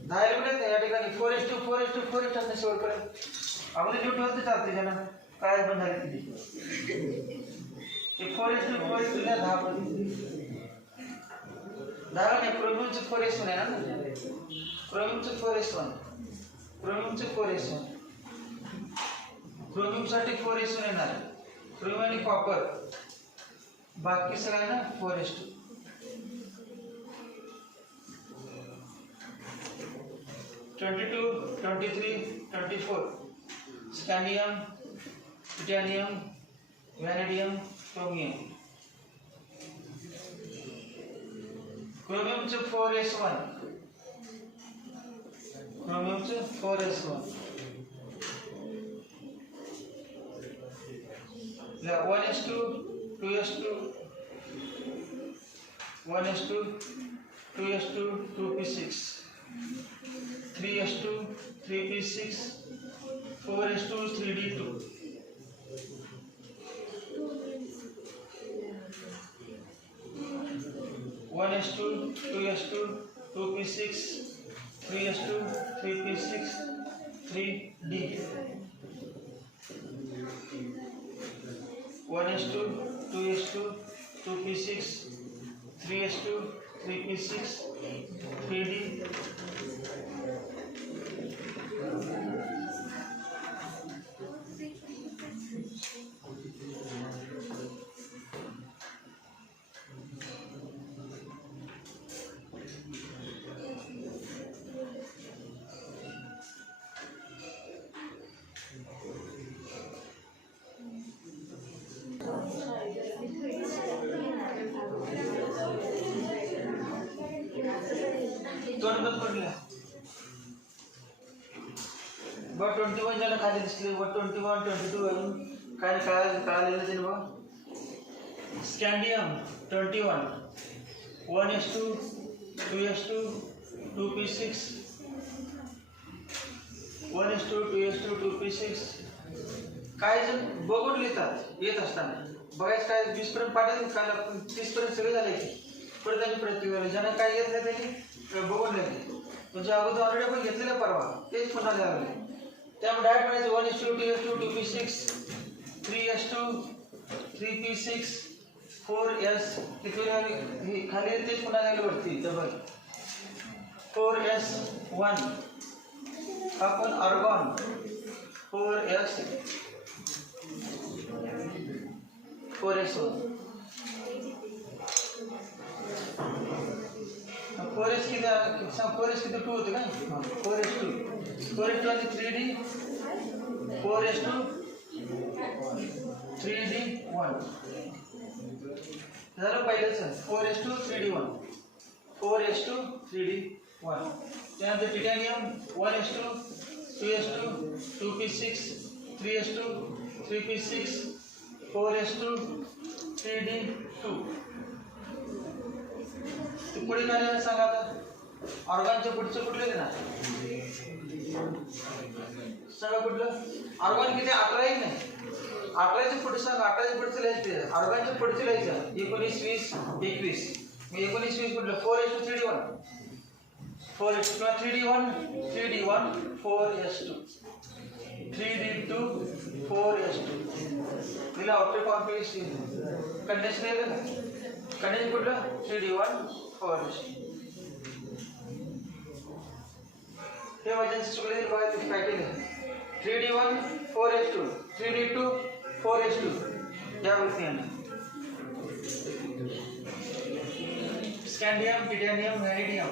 10 एलिमेंट या ठिकाणी 4s2 असणे शेवटपर्यंत अगोदर जीव ठेवत चालते ज्यांना काय बंद झाले तिथे 4s2 ला 10 पर्यंत 10 नाही क्रोमियमचं 4s1 आहे ना क्रोमियमचं 4s1 क्रोमियमसाठी 4s1 येणार क्रोमियम आणि कॉपर बाकी सगळ्यांना 4s2 22 23 24 scandium titanium vanadium chromium क्रोमियमचं 4s1 1s2 2s2 2p6 3s2 3p6 4s2 3d2 1s2 2s2 2p6 3s2 3p6 3d 1s2 2s2 2p6 3s2 3p6 3d but 21 जण खाली दिसले 21 22 अजून काय कळालेलं ते बघ स्कॅंडियम 21 1s2 2s2 2p6 1:2 2:2 2p6 काही जण बघून लिहितात येत असताना बघायचं काय 20 पर्यंत पाठायचं काल आपण 30 पर्यंत सगळे झाले की परत त्यांनी प्रत्येक ज्यांना काय येत नाही त्यांनी बघून लिहिले म्हणजे अगोदर ऑलरेडी आपण घेतलेलं परवा तेच पुन्हा लिहावं त्यामुळे डायरेक्ट म्हणायचं 1:2 2:2 2p6 3:2 3p6 4s किती खाली तेच पुन्हा लिहायला वरती डबल 4s1 आपण आर्गॉन 4s1 4s किती 2 होते का 4s2 आणि 3d 4s2 3d1 झालं पहिलंच 4s2 3d1 4s2 3d1 त्यानंतर titanium 1s2 2s2 2p6 3s2 3p6 4s2 3d2 पुढे काय सांगा आता ऑर्गनच्या पुढचं कुठलं ना सांगा कुठलं ऑर्गन किती 11 आहे नाही 11च्या पुढे सांगा 11च्या पुढचं लिहायचं ऑर्गनच्या पुढचं लिहायचं 19 20 21 मी 19 20 कुठलं 4s2 3d1 4s2 किंवा 3d1 4s2 3d2 4s2 दिला ऑप्टिक कॉम्प्लेक्स कंडेन्स नाही का कंडेन्स कुठलं 3d1 4s2 हे वजन सगळे बघा तुम्ही काय केलं 3d1 4s2 3d2 4s2 या वरती आहे स्कॅन्डियम titanium व्हॅनिडियम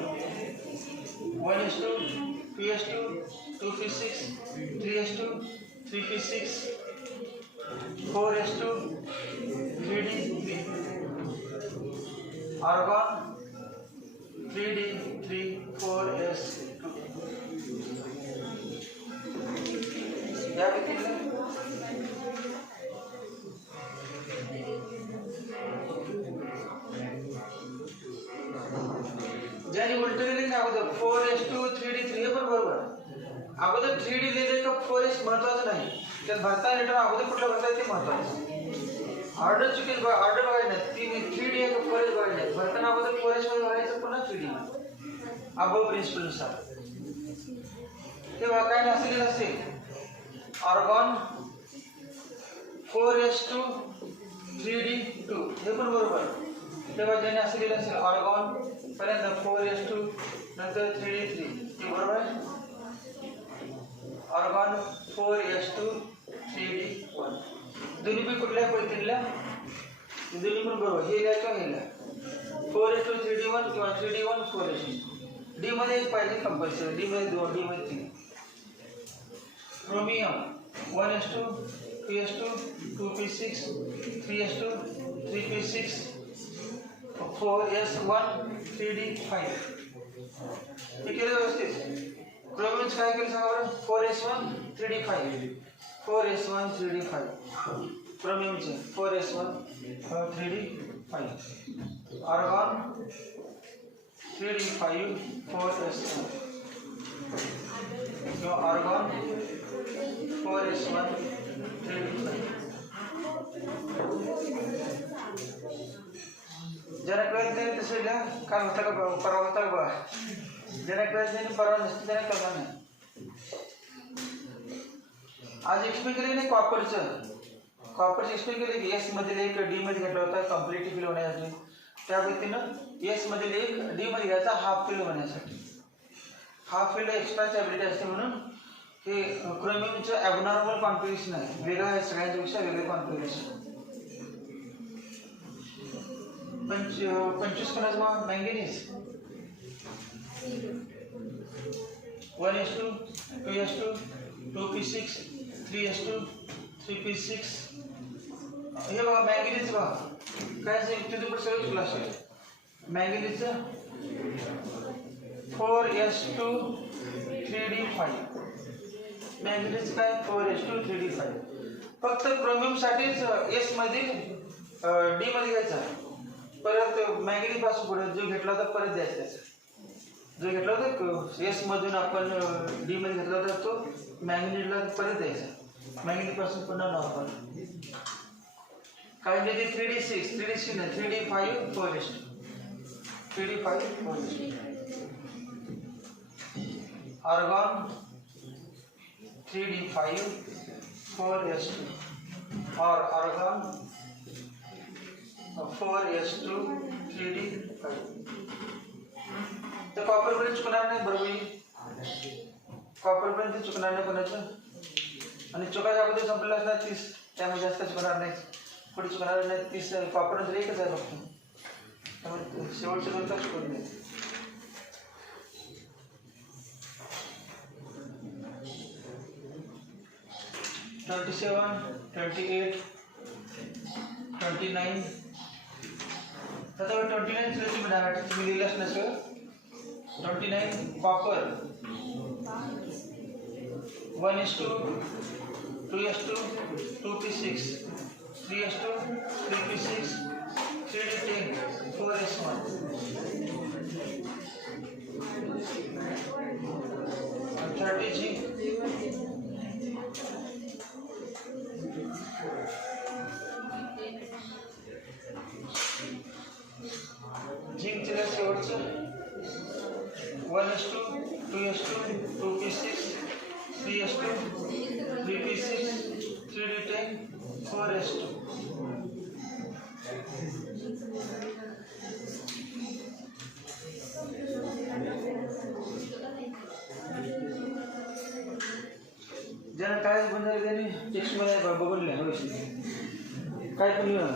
1s2 2s2 2p6 3s2 3p6 4s2 3d3 argon 3d3 4s2 या व्यतिरिक्त ज्याने उलट लिहिले ना अगोदर 4s2 3d3 हे पण बरोबर अगोदर 3d लिहिले का 4s महत्वाचं नाही त्यात भरता लिटर अगोदर कुठलं भरता ते महत्वाचं ऑर्डर चुकीच ऑर्डर बघायला नाही 3d आहे का 4s बघायला नाही भरताना अगोदर 4s मध्ये भरायचं पुन्हा 3d अबव प्रिन्सिपल नुसार तेव्हा काय नसलेलं असेल आर्गॉन 4s2 3d2 हे पण बरोबर तेव्हा ज्याने असलेलं असेल आर्गॉन पर्यंत 4s2 नंतर 3d3 हे बरोबर आहे आर्गॉन 4s2 3d1 दोन्ही पण कुठल्या पद्धतीला दोन्ही पण बरोबर हे लिहायचं हे लिहा 4s2 3d1 किंवा 3d1 4s2 डी मध्ये एक पाहिजे कंपल्सरी डी मध्ये 2 डी मध्ये 3 chromium 1s2 2s2 2p6 3s2 3p6 4s1 3d5 हे केलं व्यवस्थित क्रोमियम काय केलं सांगा बरं 4s1 3d5 4s1 3d5 क्रोमियमचे 4s1 3d5 argon 3d5 4s1 किंवा आर्गॉन 4s1 3d5 ज्याला कळत नाही तसं लिहा काल होता का परवा होता का बघा ज्याला कळत नाही परवा नसतं त्याला कळणार नाही आज एक्सप्लेन केलं नाही कॉपरचं एक्सप्लेन केलं की एस मधील एक डी मध्ये घेतला होता कम्प्लीट किलो होण्यासाठी त्या पद्धतीनं एस मधील एक डी मध्ये घ्यायचा हाफ किलो होण्यासाठी हाफ किलो एक्स्ट्राची ॲबिलिटी असते म्हणून हे क्रोमियमचं ॲबनॉर्मल कॉन्फिगरेशन आहे वेगळं आहे सगळ्यांच्यापेक्षा वेगळं कॉन्फिगरेशन 25 कोणाच मग manganese 1s2 2s2 2p6 3s2 3p6 हे बघा मँगनीज बघा काय तिथे पण सगळं क्लास आहे मँगनीजचं 4s2 3d5 मॅग्नेटिक काय 4s2 3d5 फक्त क्रोमियम साठीच एस मध्ये डी मध्ये घ्यायचा परत मॅग्नेटिक पासून पुढे जो घेतला होता परत द्यायचा जो घेतला होता एस मधून आपण डी मध्ये घेतला होता तो मॅग्नेटला परत द्यायचा, मॅग्नेटपासून पुन्हा नॉर्मल. काय म्हणजे 3d6 3d6 नाही 3d5 4s 3d5 4s. argon 3d5 4s2 or argon 4s2 3d5. तर कॉपर पर्यंत चुकणार नाही बरोबर, कॉपर पर्यंत चुकणार नाही कोणाचं. आणि चुकाच्या अगोदर संपलेला असणार 30, त्यामुळे जास्त चुकणार नाही, पुढे चुकणार नाही. 30 कॉपर नंतर एकच आहे फक्त, त्यामुळे शेवटच्या दोन तास चुकत नाही. $27, $28, $29. आता 29 तुम्ही डायरेक्ट तुम्ही लिहिलं असलं सगळं. 29 copper 1:2 2:2 2p6 3:2 3p6 3d10 4s1 30g zinc चे शेवटचं 1:2 2:2 2p6 3:2 3p6 3d10 4s2. ज्याला काय बनवलं त्याने टेक्स्ट मध्ये बघून लिहा काय पण लिहा.